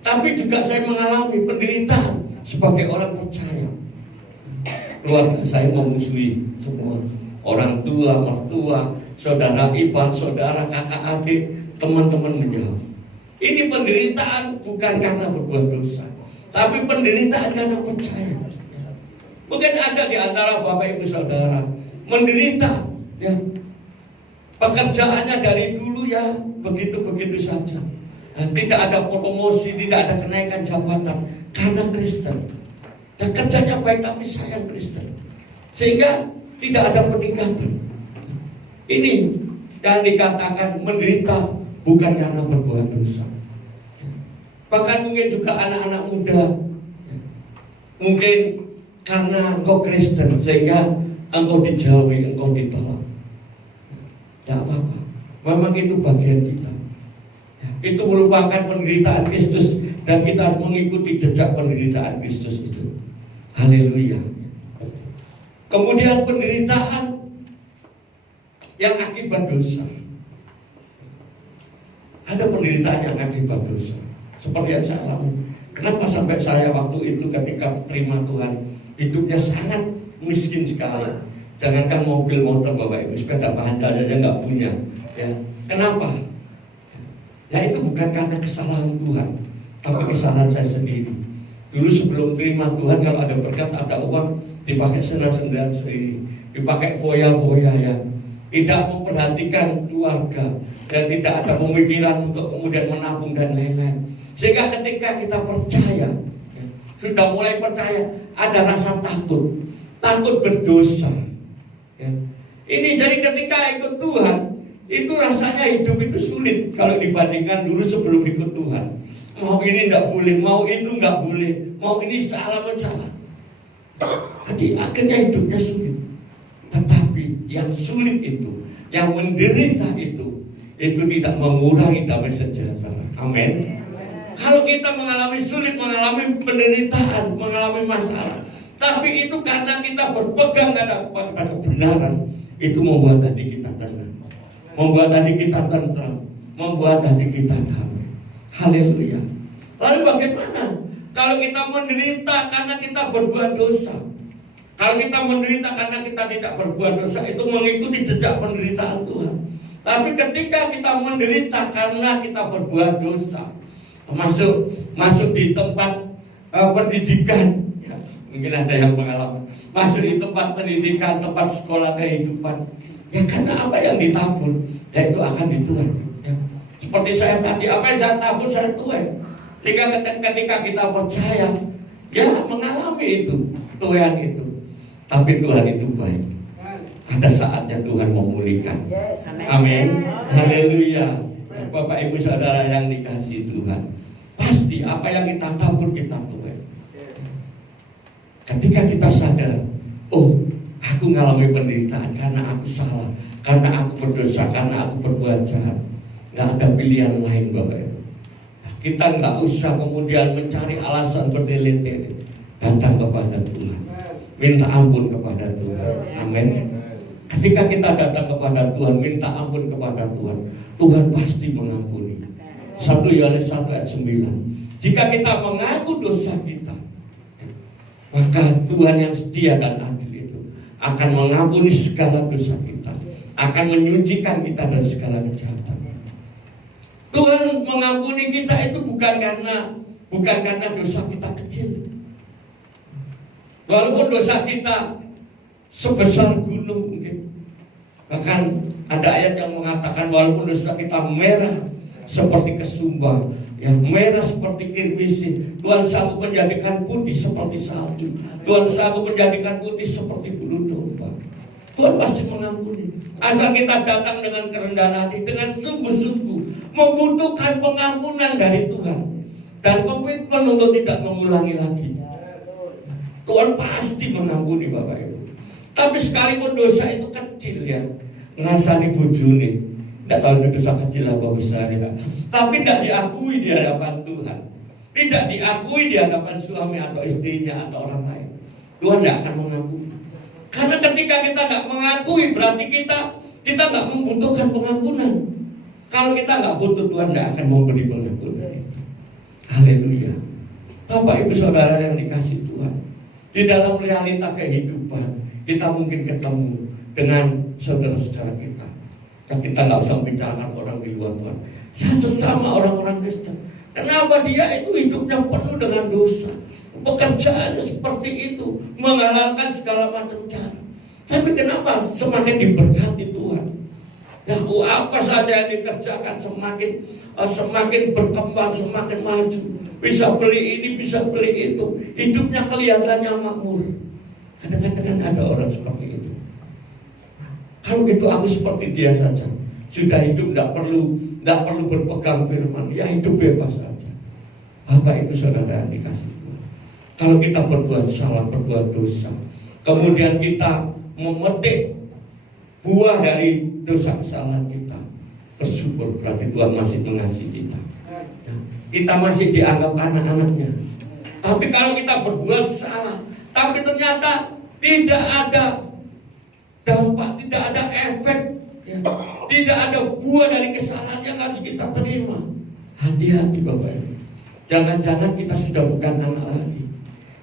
Tapi juga saya mengalami penderitaan sebagai orang percaya. Keluarga saya memusuhi semua, orang tua, mertua, saudara ipar, saudara, kakak, adik, teman-teman menjauh. Ini penderitaan bukan karena berbuat dosa, tapi penderitaan karena percaya. Mungkin ada di antara Bapak Ibu Saudara menderita, ya, pekerjaannya dari dulu ya begitu-begitu saja. Tidak ada promosi, tidak ada kenaikan jabatan karena Kristen. Dan kerjanya baik tapi sayang Kristen, sehingga tidak ada peningkatan. Ini yang dikatakan menderita bukan karena berbuat dosa. Bahkan mungkin juga anak-anak muda, mungkin karena engkau Kristen sehingga engkau dijauhi, engkau ditolak. Tidak apa-apa, memang itu bagian kita. Itu merupakan penderitaan Kristus dan kita harus mengikuti jejak penderitaan Kristus itu. Haleluya. Kemudian penderitaan yang akibat dosa. Ada penderitaan yang akibat dosa, seperti yang saya alami. Kenapa sampai saya waktu itu ketika terima Tuhan, hidupnya sangat miskin sekali. Jangankan mobil motor Bapak Ibu, sepeda handal saja nggak punya. Ya, kenapa? Ya itu bukan karena kesalahan Tuhan, tapi kesalahan saya sendiri. Dulu sebelum terima Tuhan, kalau ada berkat, ada uang, dipakai senang-senang sendiri, dipakai foya-foya ya. Tidak memperhatikan keluarga dan tidak ada pemikiran untuk kemudian menabung dan lain-lain. Sehingga ketika kita percaya, ya, sudah mulai percaya, ada rasa takut berdosa. Ya. Ini jadi ketika ikut Tuhan, itu rasanya hidup itu sulit kalau dibandingkan dulu sebelum ikut Tuhan. Mau ini tidak boleh, mau itu nggak boleh, mau ini salah. Jadi akhirnya hidupnya sulit. Tetapi yang sulit itu, yang menderita itu tidak mengurangi damai sejahtera. Amin. Kalau kita mengalami sulit, mengalami penderitaan, mengalami masalah, tapi itu karena kita berpegang pada kebenaran, itu membuat hati kita tenang, membuat hati kita tentram, membuat hati kita damai. Haleluya. Lalu bagaimana kalau kita menderita karena kita berbuat dosa? Kalau kita menderita karena kita tidak berbuat dosa, itu mengikuti jejak penderitaan Tuhan. Tapi ketika kita menderita karena kita berbuat dosa, masuk di tempat pendidikan, ya, mungkin ada yang mengalami, masuk di tempat pendidikan, tempat sekolah kehidupan, ya karena apa yang ditabur, dan itu akan dituai. Ya. Seperti saya tadi, apa yang saya tabur saya tuai. Sehingga ketika kita percaya, ya mengalami itu, tuaian itu. Tapi Tuhan itu baik. Ada saatnya Tuhan memulihkan. Amin. Haleluya. Bapak Ibu Saudara yang dikasihi Tuhan, pasti apa yang kita tabur kita tuai. Ketika kita sadar, oh, aku mengalami penderitaan karena aku salah, karena aku berdosa, karena aku berbuat jahat. Gak ada pilihan lain Bapak Ibu. Kita gak usah kemudian mencari alasan bertele-tele. Datang kepada Tuhan, minta ampun kepada Tuhan. Amin. Ketika kita datang kepada Tuhan, minta ampun kepada Tuhan, Tuhan pasti mengampuni. 1 Yohanes 1 ayat 9. Jika kita mengaku dosa kita, maka Tuhan yang setia dan adil itu akan mengampuni segala dosa kita, akan menyucikan kita dari segala kejahatan. Tuhan mengampuni kita itu bukan karena dosa kita kecil. Walaupun dosa kita sebesar gunung mungkin. Bahkan ada ayat yang mengatakan walaupun dosa kita merah seperti kesumbang, ya merah seperti kirmisi, Tuhan sanggup menjadikan putih seperti salju. Tuhan sanggup menjadikan putih seperti bulu domba. Tuhan pasti mengampuni. Asal kita datang dengan kerendahan hati, dengan sungguh-sungguh membutuhkan pengampunan dari Tuhan dan komitmen untuk tidak mengulangi lagi. Tuhan pasti mengampuni Bapak Ibu. Tapi sekalipun dosa itu kecil ya, ngerasani bojone, tidak tahu itu dosa kecil apa besar ya, tapi tidak diakui di hadapan Tuhan, tidak diakui di hadapan suami atau istrinya atau orang lain, Tuhan tidak akan mengampuni. Karena ketika kita tidak mengakui, berarti kita tidak membutuhkan pengampunan. Kalau kita tidak butuh, Tuhan tidak akan memberi pengampunan. Haleluya. Bapak Ibu Saudara yang dikasihi Tuhan, di dalam realita kehidupan kita mungkin ketemu dengan saudara-saudara kita kita nggak usah membicarakan orang di luar Tuhan. Sesama orang-orang Kristen. Kenapa dia itu hidupnya penuh dengan dosa? Pekerjaannya seperti itu, menghalalkan segala macam cara. Tapi kenapa semakin diberkati Tuhan? Ya, apa saja yang dikerjakan semakin berkembang, semakin maju. Bisa beli ini, bisa beli itu. Hidupnya kelihatannya makmur. Kadang-kadang ada orang seperti itu. Kalau gitu aku seperti dia saja. Sudah hidup tidak perlu berpegang firman. Ya hidup bebas saja. Bapak Ibu Saudara yang dikasih Tuhan. Kalau kita berbuat salah, berbuat dosa, kemudian kita memetik buah dari dosa kesalahan kita, bersyukur berarti Tuhan masih mengasihi kita. Kita masih dianggap anak-anaknya. Tapi kalau kita berbuat salah, tapi ternyata tidak ada dampak, tidak ada efek, ya, tidak ada buah dari kesalahan yang harus kita terima. Hati-hati Bapak Ibu. Jangan-jangan kita sudah bukan anak lagi.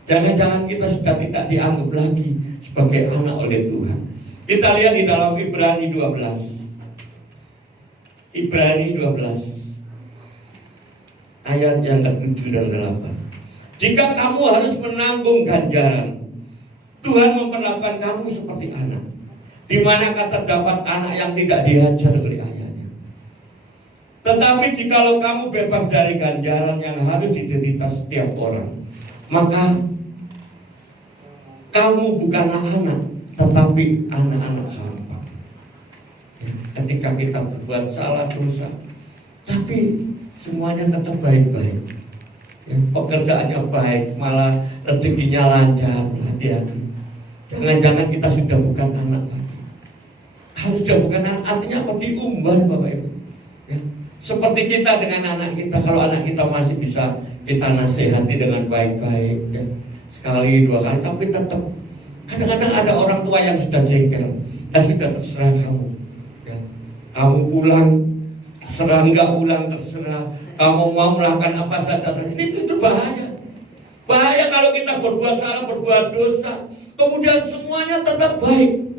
Jangan-jangan kita sudah tidak dianggap lagi sebagai anak oleh Tuhan. Kita lihat di dalam Ibrani 12. Ibrani 12 ayat yang ke-7 dan ke-8. Jika kamu harus menanggung ganjaran, Tuhan memperlakukan kamu seperti anak. Di manakah terdapat anak yang tidak dihajar oleh ayahnya? Tetapi jikalau kamu bebas dari ganjaran yang harus diderita setiap orang, maka kamu bukanlah anak, tetapi anak-anak hampa. Ketika kita berbuat salah dosa, tapi semuanya tetap baik-baik. Pekerjaannya baik, malah rezekinya lancar. Hati-hati. Jangan-jangan kita sudah bukan anak lagi. Kalau sudah bukan anak, artinya apa? Diumbar Bapak Ibu. Ya. Seperti kita dengan anak kita, kalau anak kita masih bisa kita nasihati dengan baik-baik, ya. Sekali, dua kali, tapi tetap kadang-kadang ada orang tua yang sudah jengkel dan sudah terserah kamu. Ya. Kamu pulang, terserah, enggak pulang, terserah. Kamu mau melakukan apa saja, ini justru bahaya. Bahaya kalau kita berbuat salah, berbuat dosa, kemudian semuanya tetap baik.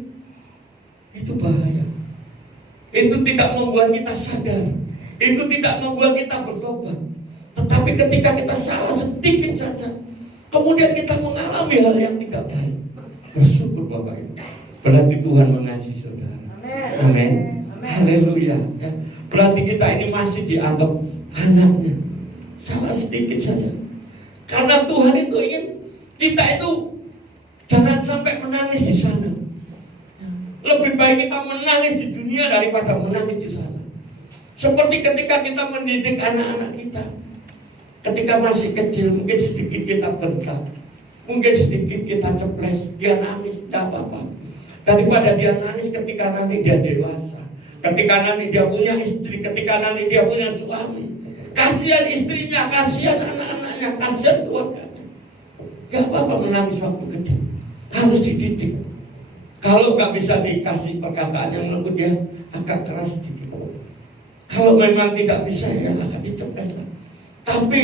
Itu bahaya. Itu tidak membuat kita sadar. Itu tidak membuat kita bertobat. Tetapi ketika kita salah sedikit saja, kemudian kita mengalami hal yang tidak baik, bersyukur Bapak Ibu. Berarti Tuhan mengasihi saudara. Amin. Haleluya. Ya. Berarti kita ini masih dianggap anaknya. Salah sedikit saja. Karena Tuhan itu ingin kita itu jangan sampai menangis di sana. Lebih baik kita menangis di dunia daripada menangis di sana. Seperti ketika kita mendidik anak-anak kita. Ketika masih kecil, mungkin sedikit kita bentak, mungkin sedikit kita ceples, dia nangis, tidak apa-apa. Daripada dia nangis ketika nanti dia dewasa, ketika nanti dia punya istri, ketika nanti dia punya suami. Kasihan istrinya, kasihan anak-anaknya, kasihan keluarganya. Tidak apa-apa menangis waktu kecil, harus dididik. Kalau nggak bisa dikasih perkataan yang lembut, ya agak keras sedikit. Kalau memang tidak bisa, ya akan diceples lah. Tapi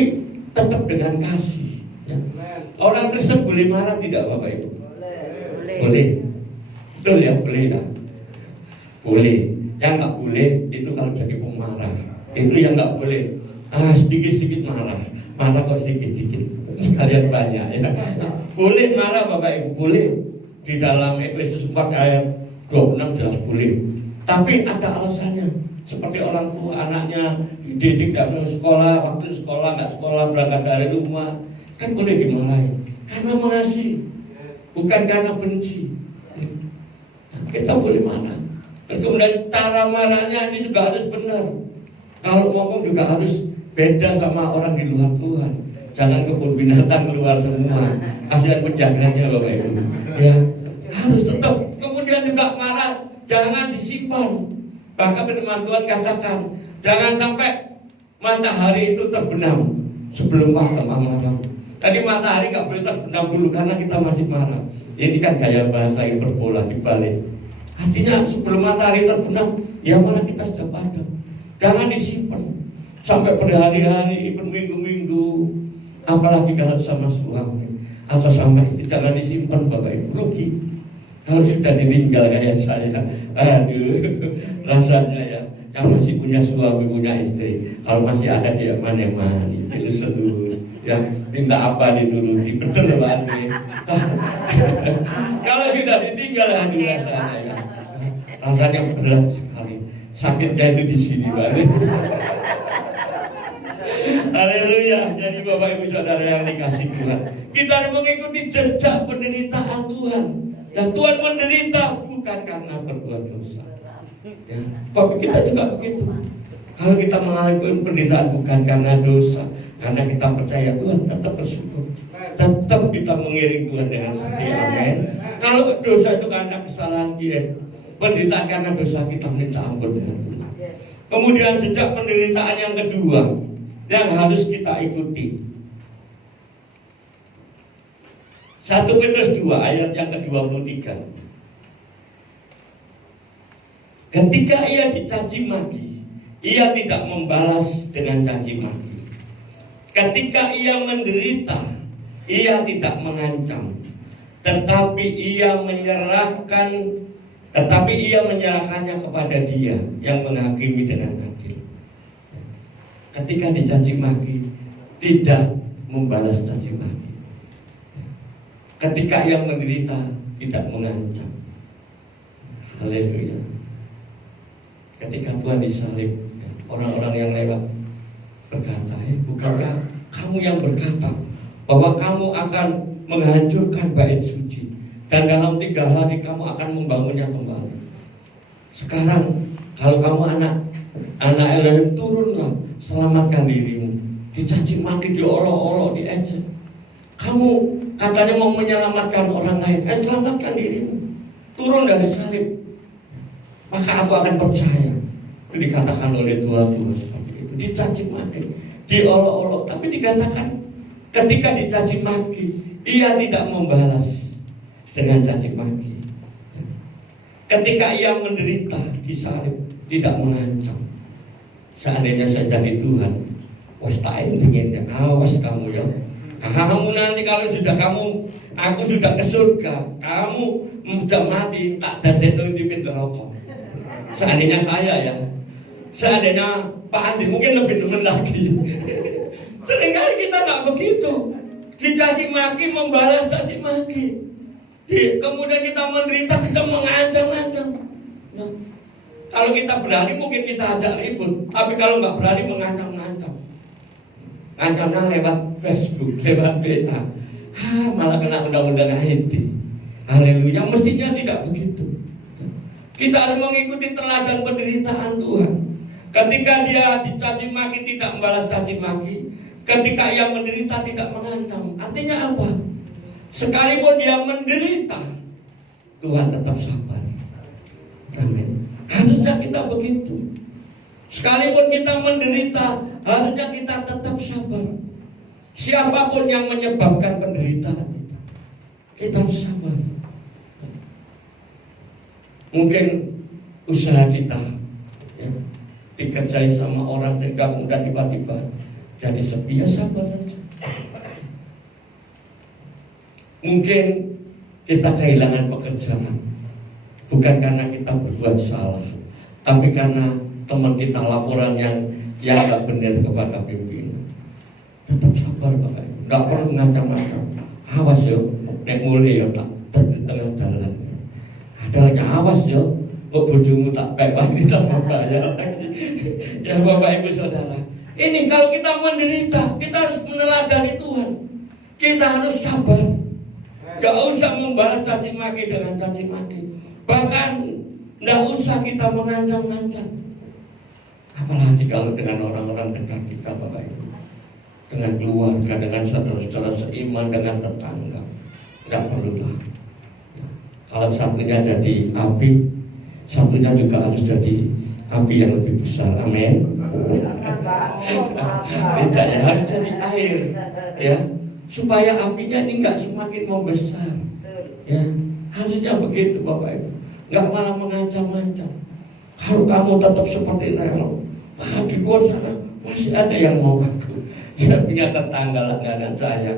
tetap dengan kasih. Ya. Orang Kristen boleh marah tidak Bapak Ibu? Boleh. Betul ya, boleh ya. Boleh. Yang nggak boleh itu kalau jadi pemarah. Itu yang nggak boleh. Sedikit-sedikit marah. Marah kok sedikit-sedikit. Sekalian banyak ya. Boleh marah Bapak Ibu, boleh. Di dalam Efesus 4 ayat 26 jelas boleh. Tapi ada alasannya. Seperti orang tua anaknya dididik dari sekolah, waktu sekolah nggak sekolah, berangkat dari rumah, kan boleh dimarahi. Karena mengasihi, bukan karena benci. Kita boleh marah. Kemudian cara marahnya ini juga harus benar. Kalau ngomong juga harus beda sama orang di luar Tuhan. Jangan kebun binatang keluar semua. Kasihan penjaganya Bapak Ibu. Ya, harus tetap. Kemudian juga marah, jangan disimpan. Bahkan firman Tuhan katakan, jangan sampai matahari itu terbenam sebelum pas sama marah. Tadi matahari nggak boleh terbenam dulu karena kita masih marah. Ini kan gaya bahasa hiperbola dibalik. Artinya sebelum matahari terbenam, ya malah kita sudah padam. Jangan disimpan sampai berhari-hari, berminggu-minggu. Apalagi kalau sama suami atau sama istri, jangan disimpan Bapak Ibu, rugi. Kalau sudah ditinggal kayak saya, aduh, rasanya ya, yang masih punya suami, punya istri, kalau masih ada dia mana-mana, seluruh, ya minta apa dituruti, betul loh Pak Andre. Kalau sudah ditinggal, aduh rasanya ya, rasanya berat sekali, sakitnya itu di sini Pak Andre. Haleluya. Jadi Bapak Ibu Saudara yang dikasih Tuhan, kita mengikuti jejak penderitaan Tuhan. Dan Tuhan menderita bukan karena berbuat dosa. Ya, tapi kita juga begitu. Kalau kita mengalami penderitaan bukan karena dosa, karena kita percaya Tuhan, tetap bersyukur. Tetap kita mengiring Tuhan dengan setia. Amin. Kalau dosa itu karena kesalahan kita, penderitaan karena dosa, kita minta ampun dengan Tuhan. Kemudian jejak penderitaan yang kedua yang harus kita ikuti, 1 Petrus 2 ayat yang ke-23. Ketika ia dicaci maki, ia tidak membalas dengan caci maki. Ketika ia menderita, ia tidak mengancam, tetapi ia menyerahkannya kepada Dia yang menghakimi dengan adil. Ketika dicaci maki, tidak membalas caci maki. Ketika yang menderita, tidak mengancam. Haleluya. Ketika Tuhan disalib, orang-orang yang lewat berkata, bukankah kamu yang berkata bahwa kamu akan menghancurkan bait suci dan dalam 3 hari kamu akan membangunnya kembali. Sekarang kalau kamu anak Elohim, turunlah, selamatkan dirimu. Dicaci maki, diolok-olok, diejek. Kamu katanya mau menyelamatkan orang lain, selamatkan dirimu. Turun dari salib, maka aku akan percaya. Itu dikatakan oleh Tuhan seperti itu. Dicaci maki, diolok-olok, tapi dikatakan ketika dicaci maki, ia tidak membalas dengan caci maki. Ketika ia menderita di salib, tidak mengancam. Seandainya saya jadi Tuhan, was tak intinya, awas kamu ya. Kamu nanti kalau aku sudah ke surga, kamu sudah mati, tak dadekno di pintu neraka. Seandainya saya ya, seandainya Pak Andi mungkin lebih demen lagi. Seringkali kita nggak begitu, dicaci maki, membalas caci maki. Kemudian kita menderita, kita mengancam-ancam. Nah, kalau kita berani mungkin kita ajak ribut, tapi kalau nggak berani mengancam-ancam. Ancamnya lewat Facebook, lewat WA, malah kena undang-undang IT. Haleluya, mestinya tidak begitu. Kita harus mengikuti teladan penderitaan Tuhan. Ketika dia dicaci maki, tidak membalas caci maki. Ketika ia menderita, tidak mengancam. Artinya apa? Sekalipun dia menderita, Tuhan tetap sabar. Amin. Harusnya kita begitu. Sekalipun kita menderita, harusnya kita tetap sabar. Siapapun yang menyebabkan penderitaan kita harus sabar. Mungkin usaha kita ya, dikerjai sama orang sehingga kemudian tiba-tiba jadi sepi, ya sabar saja. Mungkin kita kehilangan pekerjaan, bukan karena kita berbuat salah, tapi karena teman kita laporan yang nggak benar kepada pimpinan. Tetap sabar Bapak, nggak perlu ngancam-ngancam. Awas yo, nek mulai yo tak di tengah jalan. Ada lagi awas yo, kok bojomu tak pewah ini tambah bahaya lagi. Ya Bapak Ibu Saudara, ini kalau kita menderita, kita harus meneladani Tuhan. Kita harus sabar. Gak usah membalas caci maki dengan caci maki. Bahkan gak usah kita mengancam-ancam. Apalagi kalau dengan orang-orang dekat kita Bapak Ibu, dengan keluarga, dengan saudara-saudara seiman, dengan tetangga, tidak perlulah. Kalau satunya jadi api, satunya juga harus jadi api yang lebih besar. Amin. Tidak ya, harus jadi air, ya, supaya apinya ini nggak semakin membesar. Ya, harusnya begitu Bapak Ibu. Nggak malah mengancam-ancam. Kalau kamu tetap seperti Nero, di luar sana masih ada yang mau aku. Saya punya tetangga langganan saya.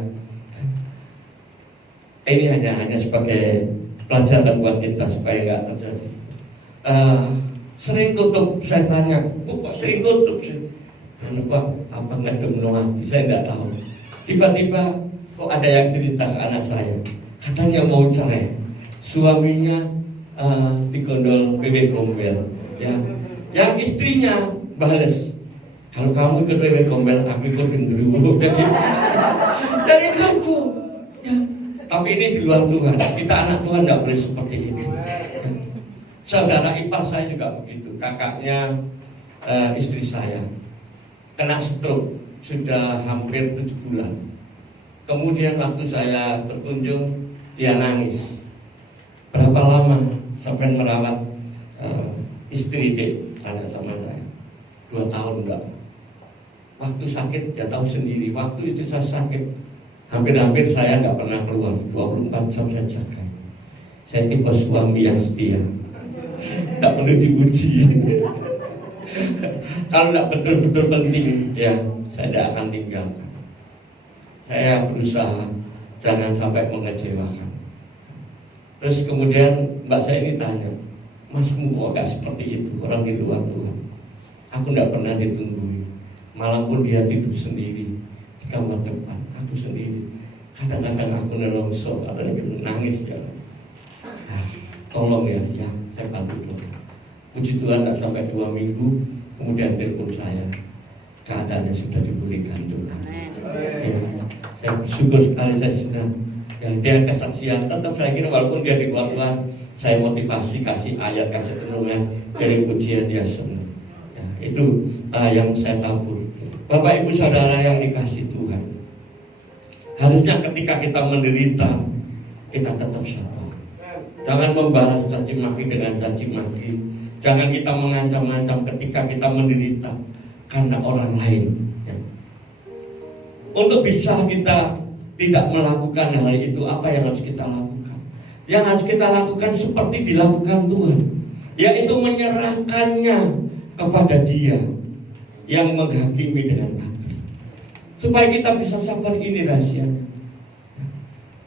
Ini hanya sebagai pelajaran buat kita supaya nggak terjadi. Sering tutup, saya tanya, kok sering tutup sih? Pak, apa nggak demno hati? Saya nggak tahu. Tiba-tiba kok ada yang cerita ke anak saya, katanya mau cerai, suaminya digondol bebek gombel, ya, yang istrinya bales, kalau kamu ikut bebek gombel, aku ikut gendruwo. Jadi kacau, ya. Tapi ini di luar Tuhan. Kita anak Tuhan nggak boleh seperti itu. Saudara ipar saya juga begitu, kakaknya istri saya kena stroke sudah hampir 7 bulan. Kemudian waktu saya berkunjung, dia nangis. Berapa lama sampai merawat istri, Dek? Tanya sama saya. 2 tahun enggak. Waktu sakit ya tahu sendiri. Waktu itu saya sakit, hampir-hampir saya nggak pernah keluar. 24 jam saya jaga. Saya tipe suami yang setia, tak perlu diuji. Kalau nggak betul-betul penting, ya saya tidak akan tinggalkan. Saya berusaha jangan sampai mengecewakan. Terus kemudian mbak saya ini tanya, Masmu kok nggak seperti itu, orang di luar Tuhan? Aku nggak pernah ditungguin. Malam pun dia tidur sendiri di kamar depan, aku sendiri. Kadang-kadang aku nelongso, kadang-kadang nangis ya. Tolong ya, saya bantu dong. Puji Tuhan tidak sampai 2 minggu, kemudian telepon saya, keadaannya sudah dipulihkan Tuhan. Ya, saya bersyukur sekali, saya senang. Ya, dia kesaksian, tetap saya kira walaupun dia di luar Tuhan, saya motivasi, kasih ayat, kasih renungan, dari pujian dia senang. Ya, itu yang saya tabur. Bapak Ibu Saudara yang dikasih Tuhan, harusnya ketika kita menderita, kita tetap sabar. Jangan membalas caci maki dengan caci maki. Jangan kita mengancam-ancam ketika kita menderita karena orang lain. Ya. Untuk bisa kita tidak melakukan hal itu, apa yang harus kita lakukan? Yang harus kita lakukan seperti dilakukan Tuhan, yaitu menyerahkannya kepada Dia yang menghakimi dengan adil. Supaya kita bisa sabar, ini rahasianya.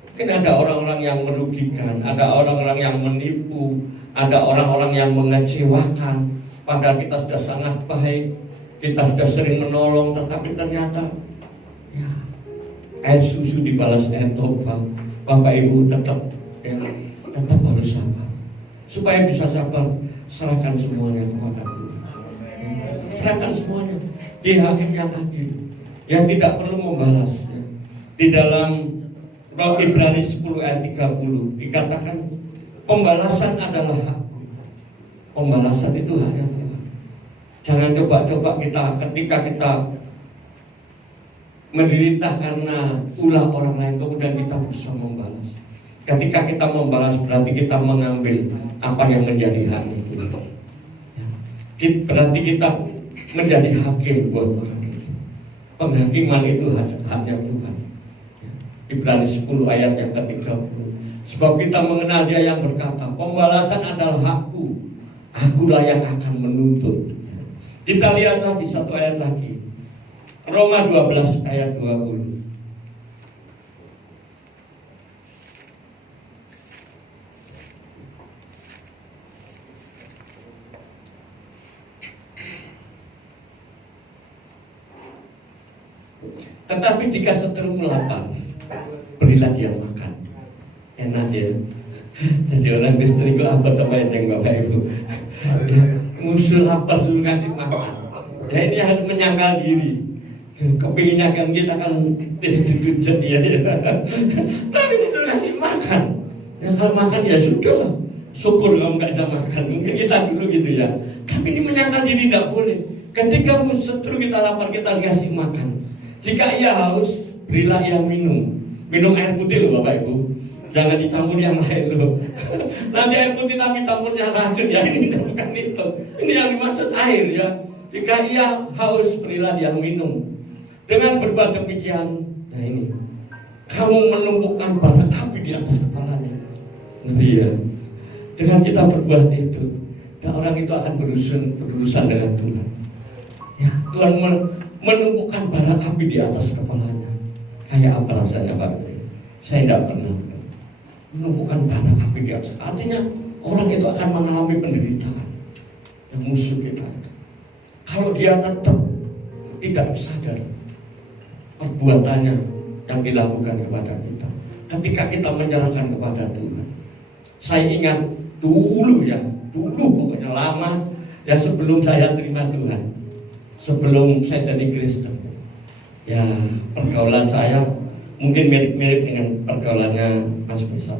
Mungkin ada orang-orang yang merugikan, ada orang-orang yang menipu, ada orang-orang yang mengecewakan. Padahal kita sudah sangat baik, kita sudah sering menolong, tetapi ternyata ya, air susu dibalas air toba. Bapak Ibu tetap harus sabar. Supaya bisa sabar, serahkan semuanya kepada Tuhan. Serahkan semuanya. Dia hakim yang adil, yang tidak perlu membalas. Di dalam Ibrani 10 ayat 30 dikatakan pembalasan adalah hakku. Pembalasan itu haknya Tuhan. Jangan coba-coba kita ketika kita menderita karena ulah orang lain kemudian kita berusaha membalas. Ketika kita membalas berarti kita mengambil apa yang menjadi hak itu. Berarti kita menjadi hakim buat orang itu. Penghakiman itu haknya Tuhan. Ibrani 10 ayat yang ke-30. Sebab kita mengenal Dia yang berkata, pembalasan adalah hakku, akulah yang akan menuntut. Kita lihat lagi satu ayat lagi, Roma 12 ayat 20. Tetapi jika seterumu lapar, berilah dia makan. Enak ya. Jadi orang Kristen itu apa teman yang Bapak Ibu? Musuh lapar suruh ngasih makan. Ya ini harus menyangkal diri. Kepinginnya kan kita kan dituntut ya. Tapi disuruh ngasih makan. Ya kalau makan ya sudah lah. Syukur kalau nggak bisa makan. Mungkin kita dulu gitu ya. Tapi ini menyangkal diri tidak boleh. Ketika musuh kita lapar kita ngasih makan. Jika ia haus, berilah ia minum. Minum air putih loh Bapak Ibu. Jangan dicampur yang lain loh. Nanti air putih tapi campurnya racun ya. Ini bukan itu. Ini yang dimaksud air ya. Jika ia haus, berilah dia minum. Dengan berbuat demikian, nah ini, kamu menumpukan bara api di atas kepalanya. Ngeri ya. Dengan kita berbuat itu, dan orang itu akan berurusan dengan Tuhan. Ya, Tuhan menumpukan bara api di atas kepalanya. Kayak apa rasanya Pak? Saya tidak pernah. menumpukan bara api di atas. Artinya orang itu akan mengalami penderitaan yang musuh kita. Kalau dia tetap tidak sadar perbuatannya yang dilakukan kepada kita, ketika kita menyerahkan kepada Tuhan. Saya ingat dulu pokoknya lama ya, sebelum saya terima Tuhan, sebelum saya jadi Kristen, ya pergaulan saya mungkin mirip-mirip dengan pergaulannya Mas Misal.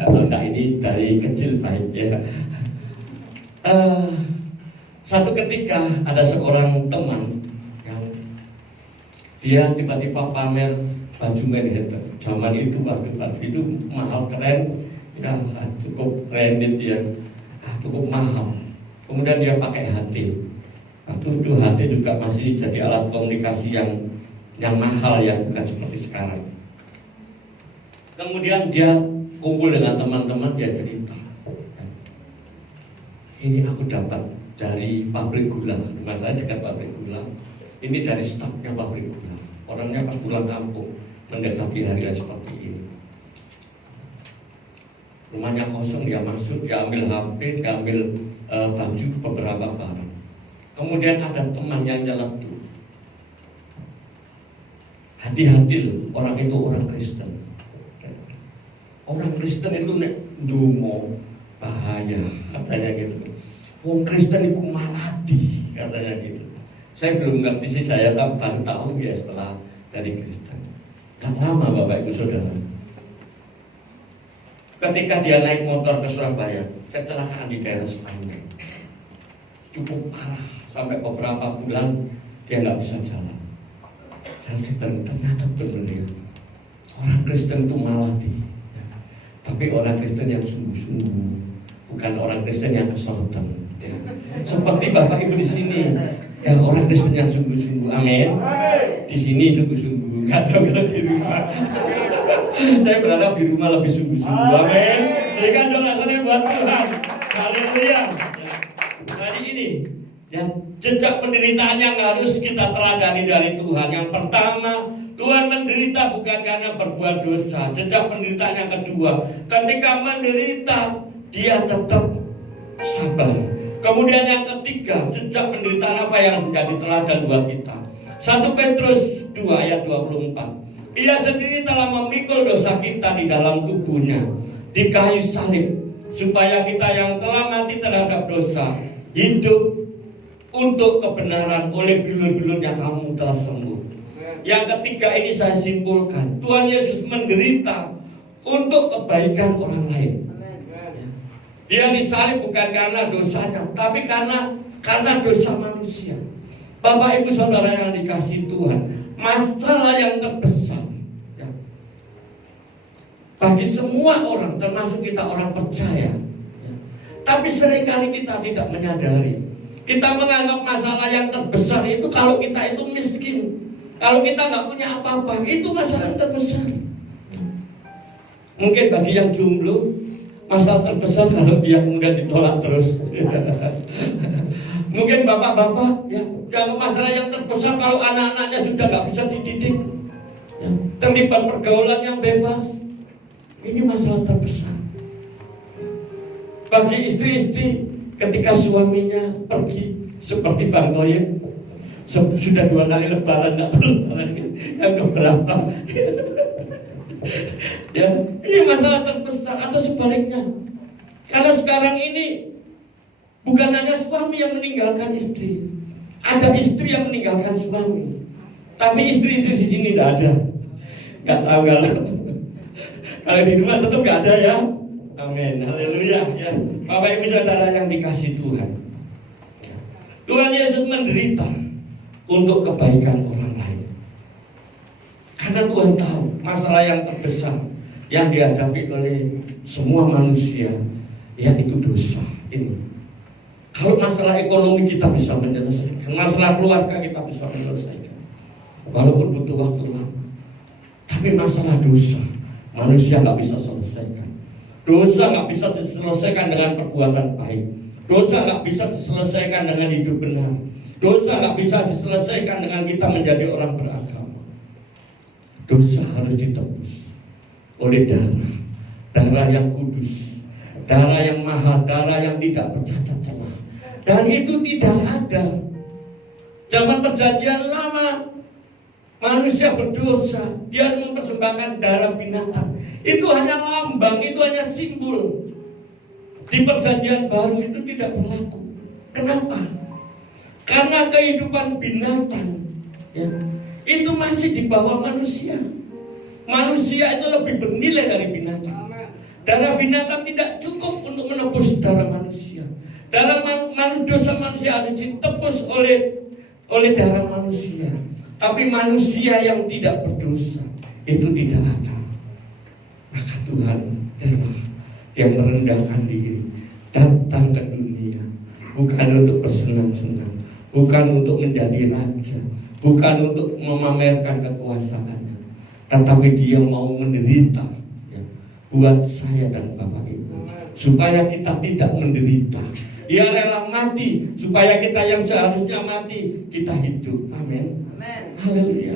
Atau enggak, ini dari kecil baik ya. Satu ketika ada seorang teman yang dia tiba-tiba pamer baju Manhattan. Zaman itu waktu itu mahal, keren ya, cukup branded ya, cukup mahal. Kemudian dia pakai HP. Waktu itu HP juga masih jadi alat komunikasi yang mahal ya, bukan seperti sekarang. Kemudian dia kumpul dengan teman-teman, dia cerita, ini aku dapat dari pabrik gula, rumah saya dekat pabrik gula. Ini dari stafnya pabrik gula. Orangnya pas pulang kampung mendekati hari seperti ini. Rumahnya kosong, dia masuk, dia ambil HP, dia ambil baju, beberapa barang. Kemudian ada teman yang nyeletuk, hati-hati loh, orang itu orang Kristen. Orang Kristen itu nek ndonga bahaya, katanya gitu. Wong Kristen itu maladi, katanya gitu. Saya belum ngerti sih, saya baru tahu ya setelah dari Kristen. Gak lama Bapak Ibu Saudara, ketika dia naik motor ke Surabaya, kecelakaan di daerah Sepanjang, cukup parah, sampai beberapa bulan dia nggak bisa jalan. Saya bilang ternyata benar ya, orang Kristen itu maladi. Tapi orang Kristen yang sungguh-sungguh, bukan orang Kristen yang kesorten. Ya. Seperti Bapak Ibu di sini, ya orang Kristen yang sungguh-sungguh, amin. Di sini sungguh-sungguh, nggak tahu kalau di rumah. Saya berharap di rumah lebih sungguh-sungguh, amin. Berikan doa-doa buat Tuhan, haleluya. Tadi ini, ya jejak penderitaan yang harus kita teladani dari Tuhan. Yang pertama, Tuhan menderita bukan karena berbuat dosa. Jejak penderitaan yang kedua, ketika menderita dia tetap sabar. Kemudian yang ketiga, jejak penderitaan apa yang menjadi teladan buat kita? 1 Petrus 2 ayat 24. Ia sendiri telah memikul dosa kita di dalam tubuhnya di kayu salib, supaya kita yang telah mati terhadap dosa hidup untuk kebenaran. Oleh bilur-bilurnya kamu telah sembuh. Yang ketiga ini saya simpulkan, Tuhan Yesus menderita untuk kebaikan orang lain. Dia disalib bukan karena dosanya, tapi karena dosa manusia. Bapak Ibu Saudara yang dikasihi Tuhan, masalah yang terbesar ya, bagi semua orang, termasuk kita orang percaya ya, tapi seringkali kita tidak menyadari. Kita menganggap masalah yang terbesar itu kalau kita itu miskin, kalau kita nggak punya apa-apa, itu masalah yang terbesar. Mungkin bagi yang jomblo, masalah terbesar kalau dia kemudian ditolak terus. Mungkin bapak-bapak, ya, masalah yang terbesar kalau anak-anaknya sudah nggak bisa dididik, ya, terlibat pergaulan yang bebas. Ini masalah terbesar. Bagi istri-istri, ketika suaminya pergi seperti Bang Toyib, sudah 2 kali lebaran, nggak tahu lebaran yang keberapa. Ya, ini masalah terbesar. Atau sebaliknya, karena sekarang ini bukan hanya suami yang meninggalkan istri, ada istri yang meninggalkan suami. Tapi istri itu di sini tidak ada. Nggak tahu kalau di rumah tetap nggak ada ya. Amin, haleluya ya. Bapak Ibu Saudara yang dikasihi Tuhan, Tuhan Yesus menderita untuk kebaikan orang lain. Karena Tuhan tahu masalah yang terbesar yang dihadapi oleh semua manusia, yaitu dosa ini. Kalau masalah ekonomi kita bisa menyelesaikan, masalah keluarga kita bisa menyelesaikan, walaupun butuh waktu lama. Tapi masalah dosa, manusia nggak bisa selesaikan. Dosa nggak bisa diselesaikan dengan perbuatan baik. Dosa nggak bisa diselesaikan dengan hidup benar. Dosa nggak bisa diselesaikan dengan kita menjadi orang beragama. Dosa harus ditebus. oleh darah yang kudus, darah yang mahal, darah yang tidak bercacat celah. Dan itu tidak ada. Zaman perjanjian lama, manusia berdosa, dia mempersembahkan darah binatang. Itu hanya lambang, itu hanya simbol. Di perjanjian baru itu tidak berlaku. Kenapa? Karena kehidupan binatang, ya, itu masih di bawah manusia. Manusia itu lebih bernilai dari binatang. Darah binatang tidak cukup untuk menebus darah manusia. Darah dosa manusia harus ditebus oleh darah manusia. Tapi manusia yang tidak berdosa itu tidak ada. Maka Tuhan adalah yang merendahkan diri, datang ke dunia, bukan untuk bersenang-senang, bukan untuk menjadi raja, bukan untuk memamerkan kekuasaannya, tetapi dia mau menderita, ya, buat saya dan Bapak Ibu, supaya kita tidak menderita. Dia rela mati supaya kita yang seharusnya mati, kita hidup. Amin. Haleluya.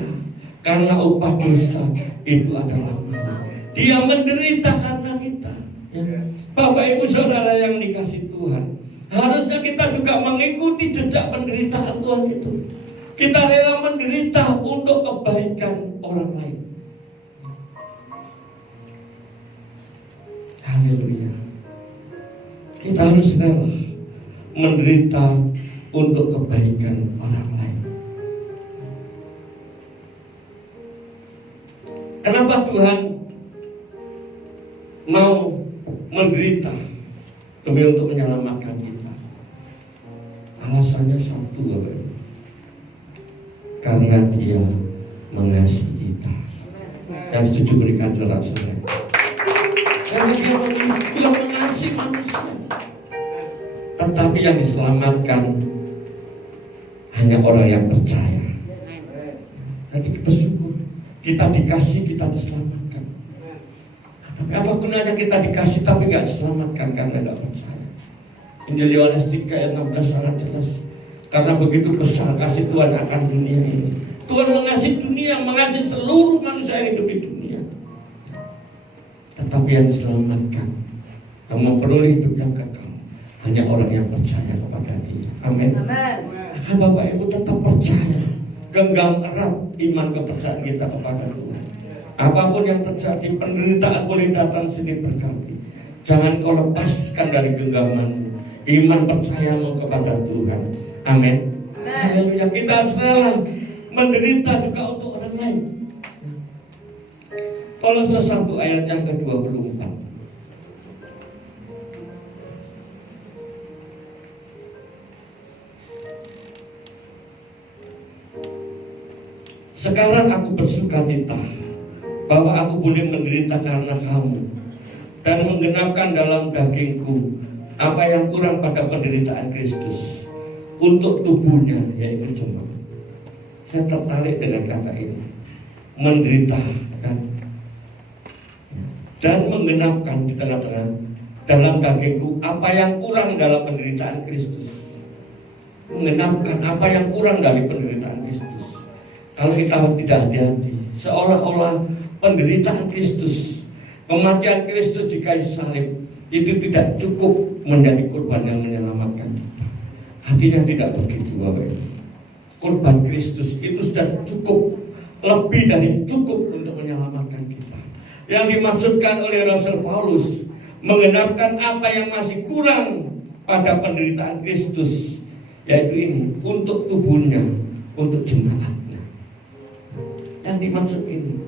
Karena upah dosa itu adalah maut. Dia menderita karena kita, ya. Bapak Ibu Saudara yang dikasih Tuhan, harusnya kita juga mengikuti jejak penderitaan Tuhan itu. Kita rela menderita untuk kebaikan orang lain. Haleluya. Kita harus rela menderita untuk kebaikan orang lain. Kenapa Tuhan mau menderita demi untuk menyelamatkan kita? Alasannya satu, Bapak Ibu. Karena Dia mengasihi kita. Yang setuju berikan sorak-sorai. Karena Dia mengasihi manusia. Tetapi yang diselamatkan hanya orang yang percaya. Jadi bersyukur, kita dikasih, kita diselamatkan. Tapi apa gunanya kita dikasih tapi nggak diselamatkan karena nggak percaya? Injil Yohanes 3 ayat 16 sangat jelas. Karena begitu besar kasih Tuhan akan dunia ini. Tuhan mengasihi dunia, mengasihi seluruh manusia yang hidup di dunia. Tetapi yang diselamatkan, yang memperoleh hidup yang kekal, hanya orang yang percaya kepada Dia. Amin. Maka Bapak Ibu tetap percaya, genggam erat iman kepercayaan kita kepada Tuhan. Apapun yang terjadi, penderitaan boleh datang silih berganti. Jangan kau lepaskan dari genggamanmu, iman percayamu kepada Tuhan. Amin. Haleluya. Kita harus rela menderita juga untuk orang lain. Kolose 1 ayat yang ke-24. Sekarang aku bersukacita bahwa aku boleh menderita karena kamu, dan menggenapkan dalam dagingku apa yang kurang pada penderitaan Kristus untuk tubuhnya, yaitu jemaat. Saya tertarik dengan kata ini, menderita, kan? Dan menggenapkan di tengah-tengah dalam dagingku apa yang kurang dalam penderitaan Kristus. Menggenapkan apa yang kurang dari penderitaan Kristus. Kalau kita tidak hati-hati, seolah-olah penderitaan Kristus, kematian Kristus di kayu salib itu tidak cukup menjadi korban yang menyelamatkan kita. Artinya tidak begitu, Bapak Ibu. Korban Kristus itu sudah cukup, lebih dari cukup untuk menyelamatkan kita. Yang dimaksudkan oleh Rasul Paulus, menggenapkan apa yang masih kurang pada penderitaan Kristus, yaitu ini, untuk tubuhnya, untuk jemaatnya. Yang dimaksud ini,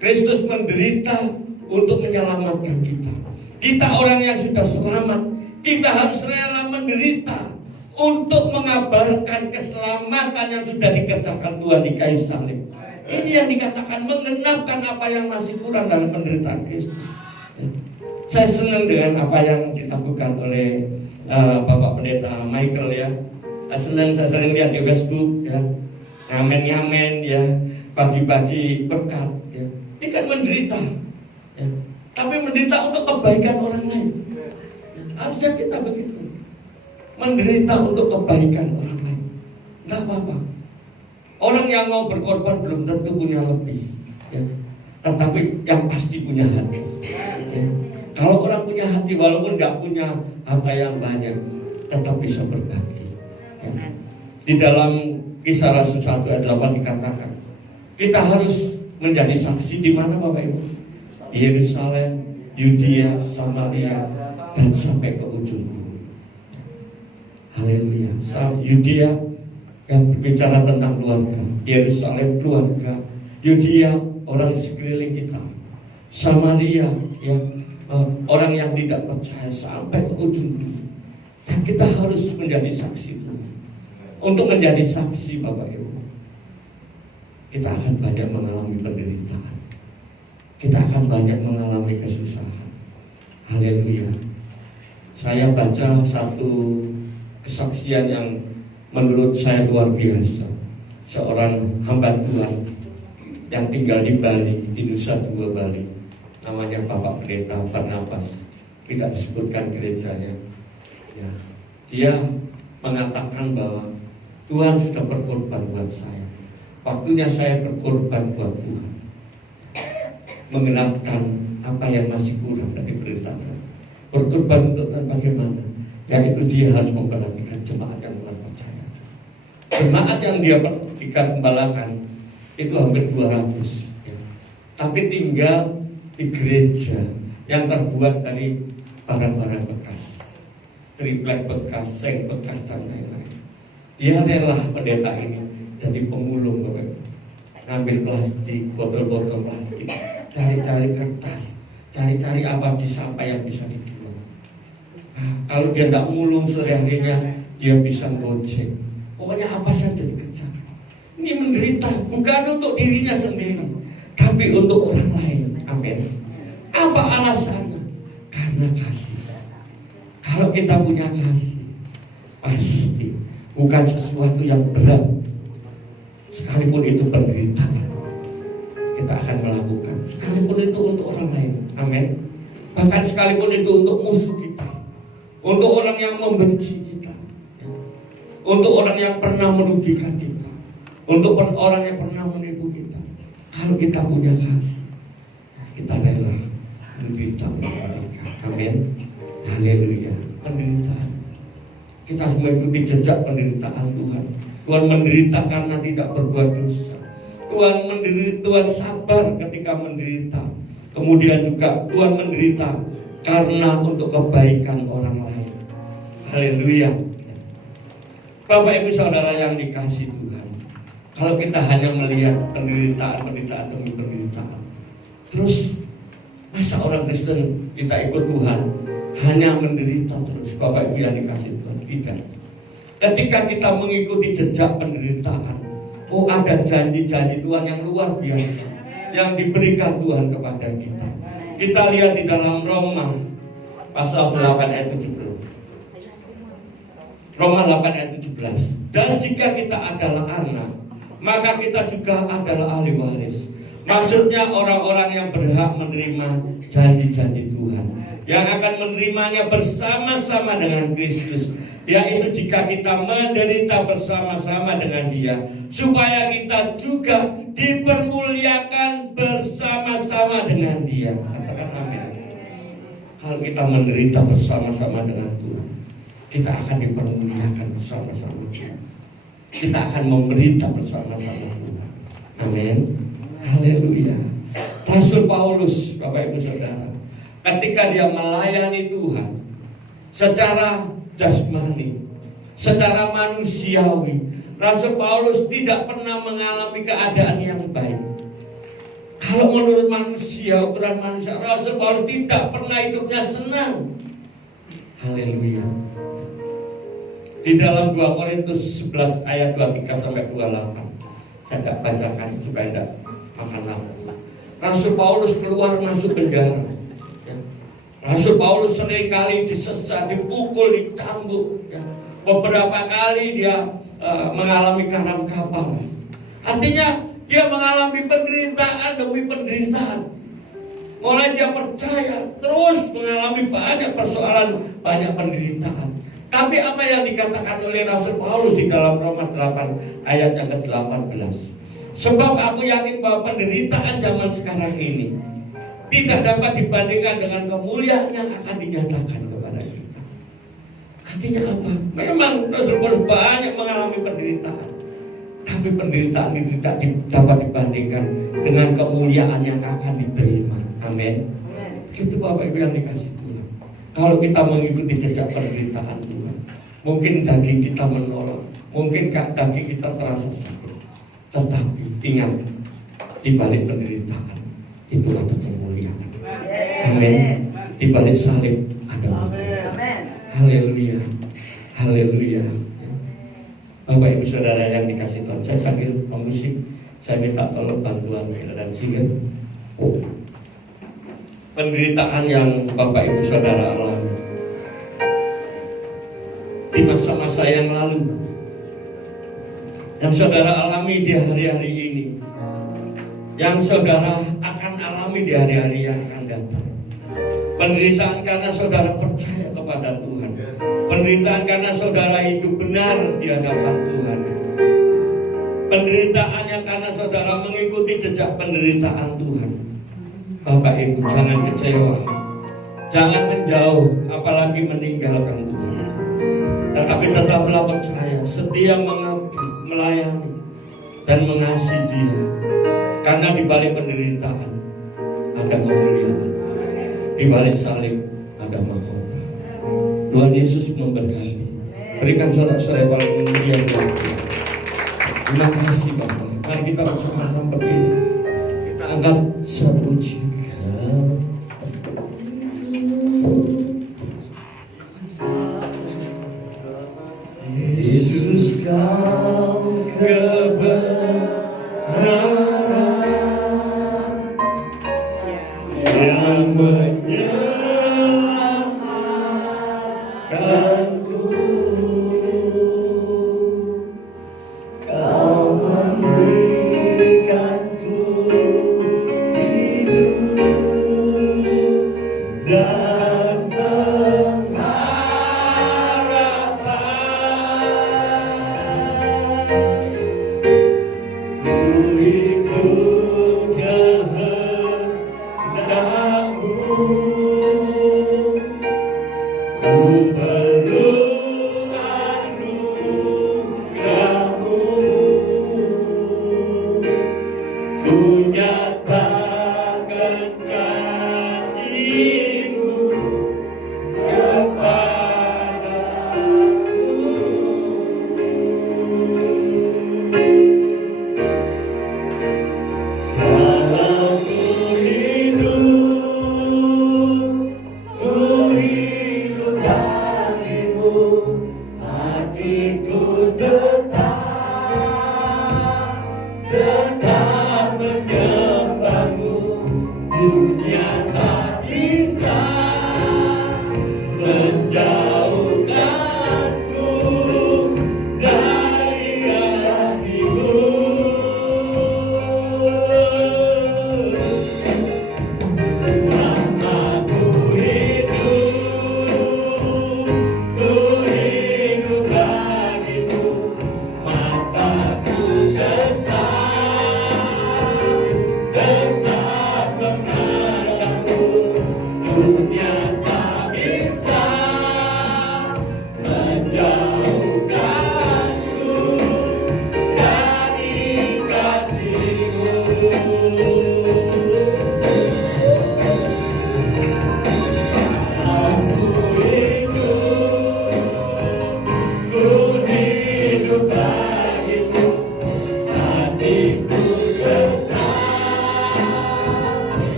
Kristus menderita untuk menyelamatkan kita. Kita orang yang sudah selamat, kita harus rela menderita untuk mengabarkan keselamatan yang sudah dikerjakan Tuhan di kayu salib. Ini yang dikatakan menggenapkan apa yang masih kurang dalam penderitaan Kristus. Saya senang dengan apa yang dilakukan oleh Bapak Pendeta Michael, ya. Saya sering lihat di Facebook, ya, ngamen-ngamen, ya, bagi-bagi berkat, ya. Ini kan menderita, ya. Tapi menderita untuk kebaikan orang lain, ya. Harusnya kita begitu, menderita untuk kebaikan orang lain. Nggak apa-apa. Orang yang mau berkorban belum tentu punya lebih, ya. tetapi yang pasti punya hati. Ya. Kalau orang punya hati, walaupun nggak punya harta yang banyak, tetap bisa berbagi. Ya. Di dalam Kisah Rasul 1 ayat 8 dikatakan, kita harus menjadi saksi di mana Bapak Ibu? Yerusalem, Yudea, Samaria, dan sampai ke ujung bumi. Haleluya. Yudea yang berbicara tentang keluarga, Yerusalem keluarga, Yudea orang di sekeliling kita, Samaria ya orang yang tidak percaya sampai ke ujung bumi. Dan kita harus menjadi saksi itu. Untuk menjadi saksi Bapak Ibu, kita akan banyak mengalami penderitaan, kita akan banyak mengalami kesusahan. Haleluya. Saya baca satu kesaksian yang menurut saya luar biasa. Seorang hamba Tuhan yang tinggal di Bali, di Nusa Dua Bali, namanya Bapak Pendeta Barnabas, tidak disebutkan gerejanya ya. Dia mengatakan bahwa Tuhan sudah berkorban buat saya, waktunya saya berkorban buat Tuhan, mengenapkan apa yang masih kurang dari berita Tuhan. Berkorban untuk Tuhan bagaimana? Yaitu dia harus memperhatikan jemaat yang Tuhan percaya. Jemaat yang dia gembalakan itu hampir 200 ya. Tapi tinggal di gereja yang terbuat dari barang-barang bekas, triplek bekas, seng bekas, dan lain-lain. Dia rela pendeta ini jadi pemulung Bapak Ibu. Ngambil plastik, botol-botol plastik, cari-cari kertas, cari-cari apa di sampah yang bisa dijual. Nah, kalau dia tidak mulung sehari-harinya, dia bisa gojek. Pokoknya apa saja dikerjakan. Ini menderita bukan untuk dirinya sendiri, tapi untuk orang lain. Amin. Apa alasannya? Karena kasih. Kalau kita punya kasih, pasti bukan sesuatu yang berat, sekalipun itu penderitaan, kita akan melakukan. Sekalipun itu untuk orang lain. Amin. Bahkan sekalipun itu untuk musuh kita, untuk orang yang membenci kita, untuk orang yang pernah merugikan kita, untuk orang yang pernah menipu kita. Kalau kita punya kasih, kita rela menderita untuk mereka. Amin. Haleluya. Penderitaan, kita harus mengikuti jejak penderitaan Tuhan. Tuhan menderita karena tidak berbuat dosa. Tuhan sabar ketika menderita. Kemudian juga Tuhan menderita karena untuk kebaikan orang lain. Haleluya. Bapak Ibu Saudara yang dikasihi Tuhan, kalau kita hanya melihat penderitaan demi penderitaan, terus masa orang Kristen kita ikut Tuhan hanya menderita terus? Bapak Ibu yang dikasihi Tuhan, tidak. Ketika kita mengikuti jejak penderitaan, ada janji-janji Tuhan yang luar biasa yang diberikan Tuhan kepada kita. Kita lihat di dalam Roma pasal 8 ayat 17. Roma 8 ayat 17. Dan jika kita adalah anak, maka kita juga adalah ahli waris. Maksudnya orang-orang yang berhak menerima janji-janji Tuhan, yang akan menerimanya bersama-sama dengan Kristus, yaitu jika kita menderita bersama-sama dengan Dia, supaya kita juga dipermuliakan bersama-sama dengan Dia. Katakan amin. Kalau kita menderita bersama-sama dengan Tuhan, kita akan dipermuliakan bersama-sama Tuhan. Kita akan memerintah bersama-sama Tuhan. Amin. Haleluya. Rasul Paulus, Bapak Ibu Saudara, ketika dia melayani Tuhan secara jasmani, secara manusiawi, Rasul Paulus tidak pernah mengalami keadaan yang baik. Kalau menurut manusia, ukuran manusia, Rasul Paulus tidak pernah hidupnya senang. Haleluya. Di dalam 2 Korintus 11 ayat 23 sampai 28, saya tidak bacakan supaya tidak makan lama. Rasul Paulus keluar masuk penjara. Rasul Paulus seringkali disesat, dipukul, dicambuk. Beberapa kali dia mengalami karam kapal. Artinya dia mengalami penderitaan demi penderitaan. Mulai dia percaya, terus mengalami banyak persoalan, banyak penderitaan. Tapi apa yang dikatakan oleh Rasul Paulus di dalam Roma 8 ayat yang ke-18? Sebab aku yakin bahwa penderitaan zaman sekarang ini tidak dapat dibandingkan dengan kemuliaan yang akan dinyatakan kepada kita. Artinya apa? Memang terus banyak mengalami penderitaan, tapi penderitaan ini tidak dapat dibandingkan dengan kemuliaan yang akan diterima. Amin. Itu Bapak Ibu yang dikasih Tuhan. Kalau kita mengikuti jejak penderitaan Tuhan, mungkin daging kita menolak, mungkin daging kita terasa sakit, tetapi ingat, di balik penderitaan itu ada kemuliaan. Amin. Di balik salib ada mahkota. Haleluya. Haleluya. Bapak Ibu Saudara yang dikasih Tuhan, saya panggil pemusik, saya minta tolong bantuan Mela dan Singer. Penderitaan yang Bapak Ibu Saudara alami di masa-masa yang lalu, yang saudara alami di hari-hari ini, yang saudara akan alami di hari-hari yang akan datang. Penderitaan karena saudara percaya kepada Tuhan, penderitaan karena saudara hidup benar di hadapan Tuhan, penderitaan yang karena saudara mengikuti jejak penderitaan Tuhan. Bapak Ibu, jangan kecewa, jangan menjauh, apalagi meninggalkan Tuhan, tetapi tetaplah percaya, setia mengabdi, melayani dan mengasihi Dia, karena di balik penderitaan ada kemuliaan, di balik salib ada mahkota. Tuhan Yesus memberkati. Berikan sorak-sorai paling mulia buat Dia. Terima kasih Bapak. Mari kita bersama-sama berdiri, kita angkat satu puji. Yesus, Kau kebenaran yang menyelamatkanku. Kau memberikanku hidup dan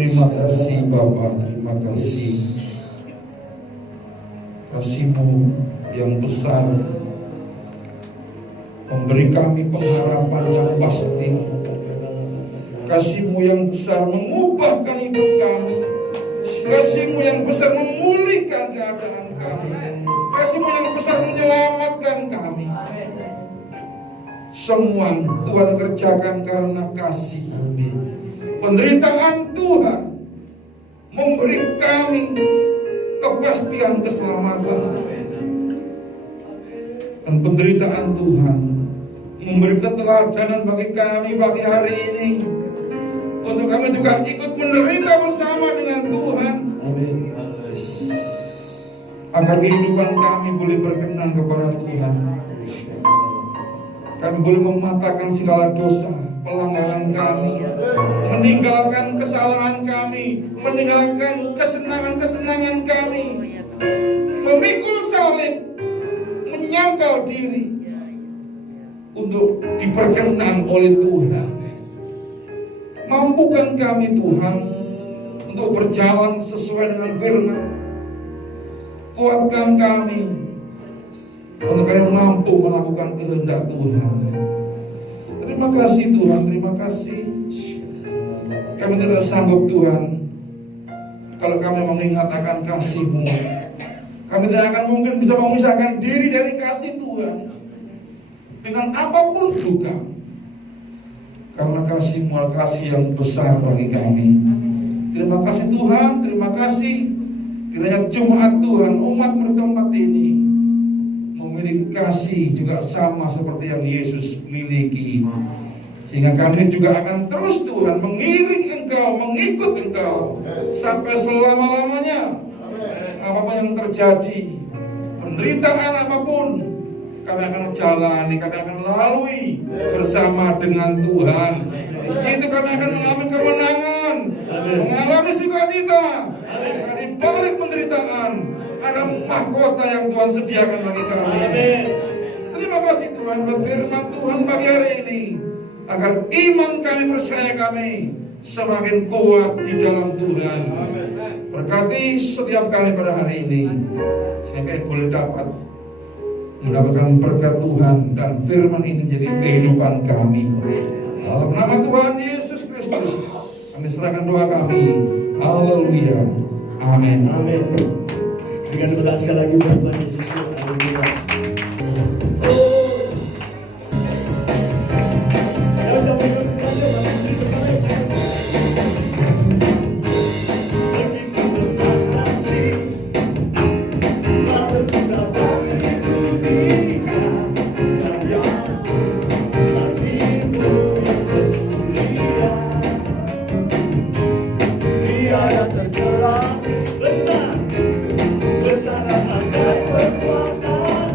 Terima kasih Bapa, terima kasih. Kasih-Mu yang besar memberi kami pengharapan yang pasti. Kasih-Mu yang besar mengubahkan hidup kami. Kasih-Mu yang besar memulihkan keadaan kami. Kasih-Mu yang besar menyelamatkan kami. Semua Tuhan kerjakan karena kasih. Penderitaan Tuhan memberi kami kepastian keselamatan. Dan penderitaan Tuhan memberi keteladanan bagi kami pagi hari ini, untuk kami juga ikut menderita bersama dengan Tuhan. Amin. Agar kehidupan kami boleh berkenan kepada Tuhan. Kami boleh mematahkan segala dosa, pelanggaran kami, meninggalkan kesalahan kami, meninggalkan kesenangan-kesenangan kami, memikul salib, menyangkal diri untuk diperkenan oleh Tuhan. Mampukan kami Tuhan untuk berjalan sesuai dengan firman. Kuatkan kami untuk kami mampu melakukan kehendak Tuhan. Terima kasih Tuhan, terima kasih. Kami tidak sanggup Tuhan kalau kami mengingat akan kasih-Mu. Kami tidak akan mungkin bisa memisahkan diri dari kasih Tuhan dengan apapun juga. Karena kasih-Mu adalah kasih yang besar bagi kami. Terima kasih Tuhan, terima kasih. Kiranya Jumat Tuhan, umat bertempat ini memiliki kasih juga sama seperti yang Yesus miliki. Sehingga kami juga akan terus Tuhan mengiring Engkau, mengikut Engkau sampai selama-lamanya. Apapun yang terjadi, penderitaan apapun, kami akan jalani, kami akan lalui bersama dengan Tuhan. Di situ kami akan mengalami kemenangan, mengalami sukacita. Di balik penderitaan ada mahkota yang Tuhan sediakan bagi kami. Terima kasih Tuhan buat firman Tuhan pagi hari ini, agar iman kami, percaya kami semakin kuat di dalam Tuhan. Berkati setiap kami pada hari ini, sehingga kami boleh dapat mendapatkan berkat Tuhan dan firman ini menjadi kehidupan kami. Dalam nama Tuhan Yesus Kristus, kami serahkan doa kami. Haleluya. Amin. Amin. Berikan tepuk tangan sekali lagi buat Tuhan Yesus. Haleluya. Besar akan kekuatan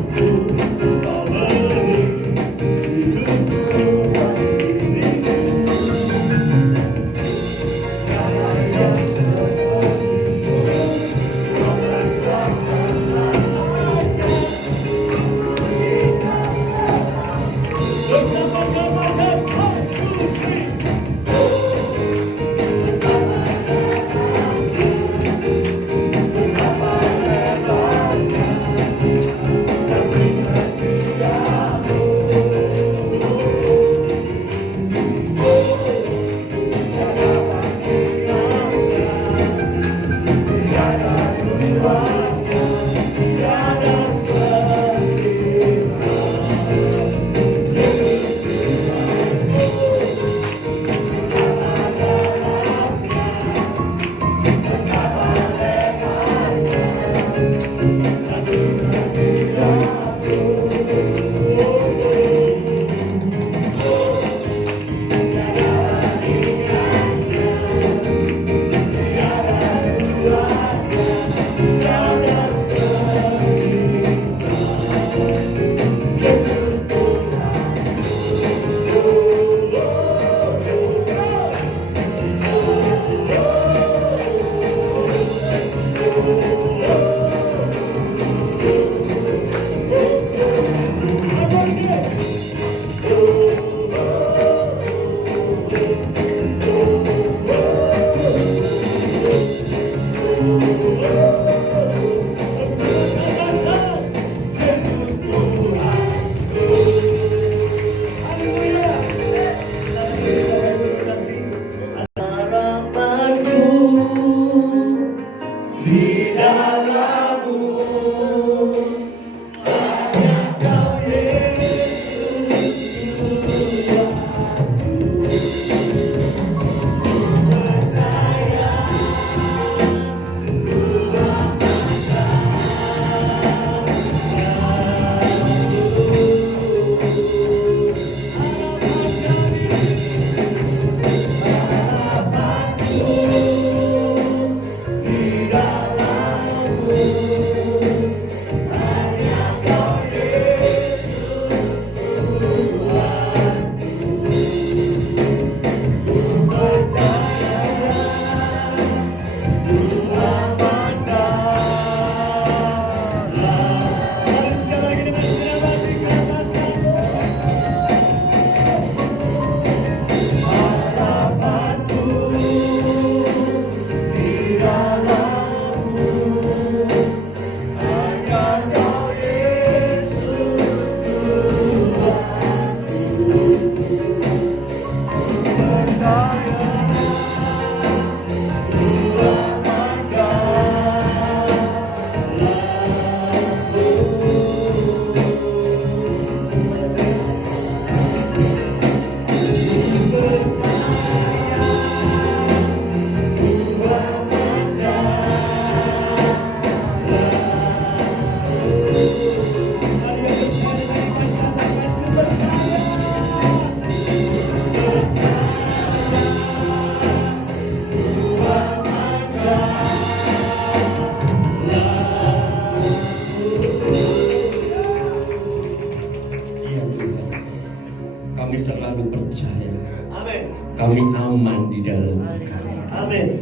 Amin.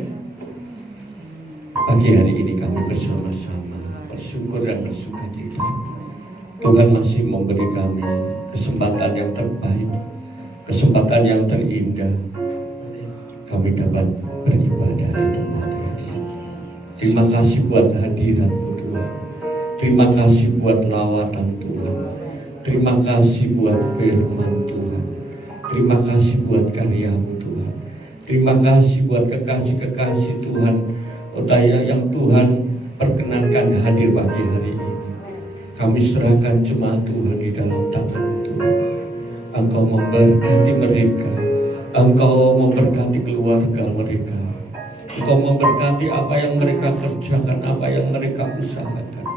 Pagi hari ini kami bersama-sama bersyukur dan bersukacita. Tuhan masih memberi kami kesempatan yang terbaik, kesempatan yang terindah. Kami dapat beribadah di tempat ini. Terima kasih buat hadirat-Mu Tuhan. Terima kasih buat lawatan Tuhan. Terima kasih buat firman Tuhan. Terima kasih buat karya-Mu Tuhan. Terima kasih buat kekasih-kekasih Tuhan yang Tuhan perkenankan hadir pagi hari ini. Kami serahkan jemaat Tuhan di dalam tangan-Mu Tuhan. Engkau memberkati mereka, Engkau memberkati keluarga mereka, Engkau memberkati apa yang mereka kerjakan, apa yang mereka usahakan.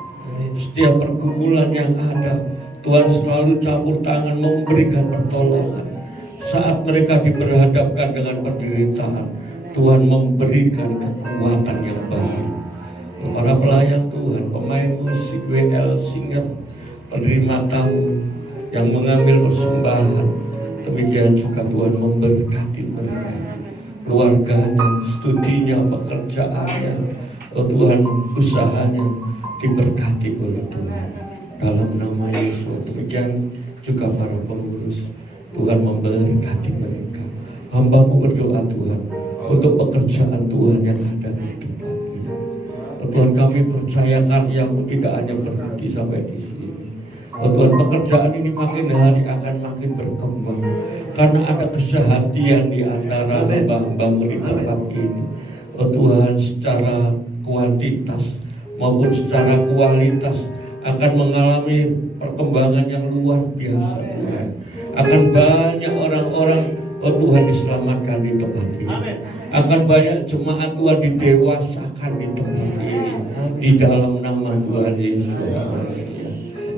Setiap pergumulan yang ada, Tuhan selalu campur tangan memberikan pertolongan. Saat mereka diperhadapkan dengan penderitaan, Tuhan memberikan kekuatan yang baru. Para pelayan Tuhan, pemain musik, WL, singer, penerima tamu yang mengambil persembahan, demikian juga Tuhan memberkati mereka, keluarganya, studinya, pekerjaannya, Tuhan usahanya diberkati oleh Tuhan. Dalam nama Yesus, demikian juga para pengurus, Tuhan memberkati mereka. Hamba-Mu berdoa Tuhan untuk pekerjaan Tuhan yang ada di tempat ini. Tuhan, kami percaya karya-Mu tidak hanya berhenti sampai di sini. Tuhan, pekerjaan ini makin hari akan makin berkembang karena ada kesehatian di antara hamba-hamba-Mu di tempat ini. Tuhan, secara kuantitas maupun secara kualitas akan mengalami perkembangan yang luar biasa Tuhan. Akan banyak orang-orang Tuhan diselamatkan di tempat ini. Akan banyak jemaat Tuhan didewasakan di tempat ini. Di dalam nama Tuhan Yesus.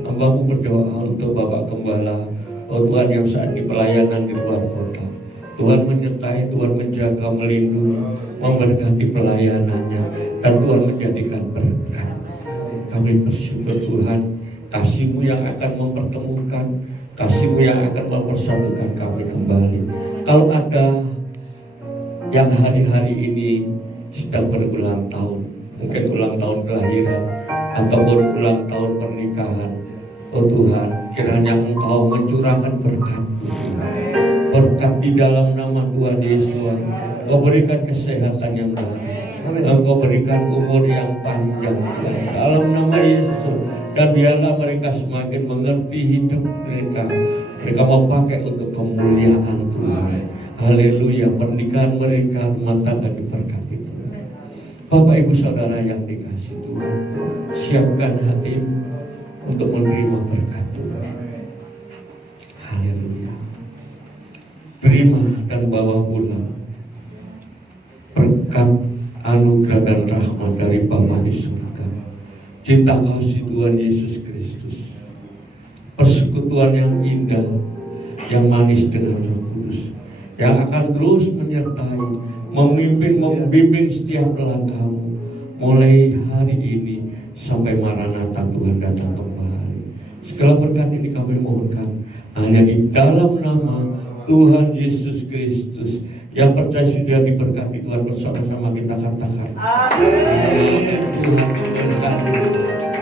Hamba-Mu berdoa untuk Bapak Gembala, Tuhan yang saat ini pelayanan di luar kota. Tuhan menyertai, Tuhan menjaga, melindungi, memberkati pelayanannya, dan Tuhan menjadikan berkat. Kami bersyukur Tuhan, kasih-Mu yang akan mempertemukan, kasih-Mu yang akan mempersatukan kami kembali. Kalau ada yang hari-hari ini sedang berulang tahun, mungkin ulang tahun kelahiran ataupun ulang tahun pernikahan, Tuhan, kiranya Engkau mencurahkan berkat, Tuhan. Berkat di dalam nama Tuhan Yesus. Engkau berikan kesehatan yang baru, Engkau berikan umur yang panjang, Tuhan, dalam nama Yesus. Dan biarlah mereka semakin mengerti hidup mereka. Mereka mau pakai untuk kemuliaan Tuhan. Haleluya. Pernikahan mereka, rumah tangga diberkati Tuhan. Bapak Ibu Saudara yang dikasihi Tuhan, siapkan hatimu untuk menerima berkat Tuhan. Haleluya. Terima dan bawa pulang berkat, anugerah dan rahmat dari Bapa di surga, cinta kasih Tuhan Yesus Kristus, persekutuan yang indah, yang manis dengan Roh Kudus, yang akan terus menyertai, memimpin, membimbing setiap langkahmu, mulai hari ini sampai Maranatha Tuhan datang kembali. Segala berkat ini kami mohonkan hanya di dalam nama Tuhan Yesus Kristus. Yang percaya sudah diberkati Tuhan, bersama-sama kita katakan amin. Tuhan memberkati.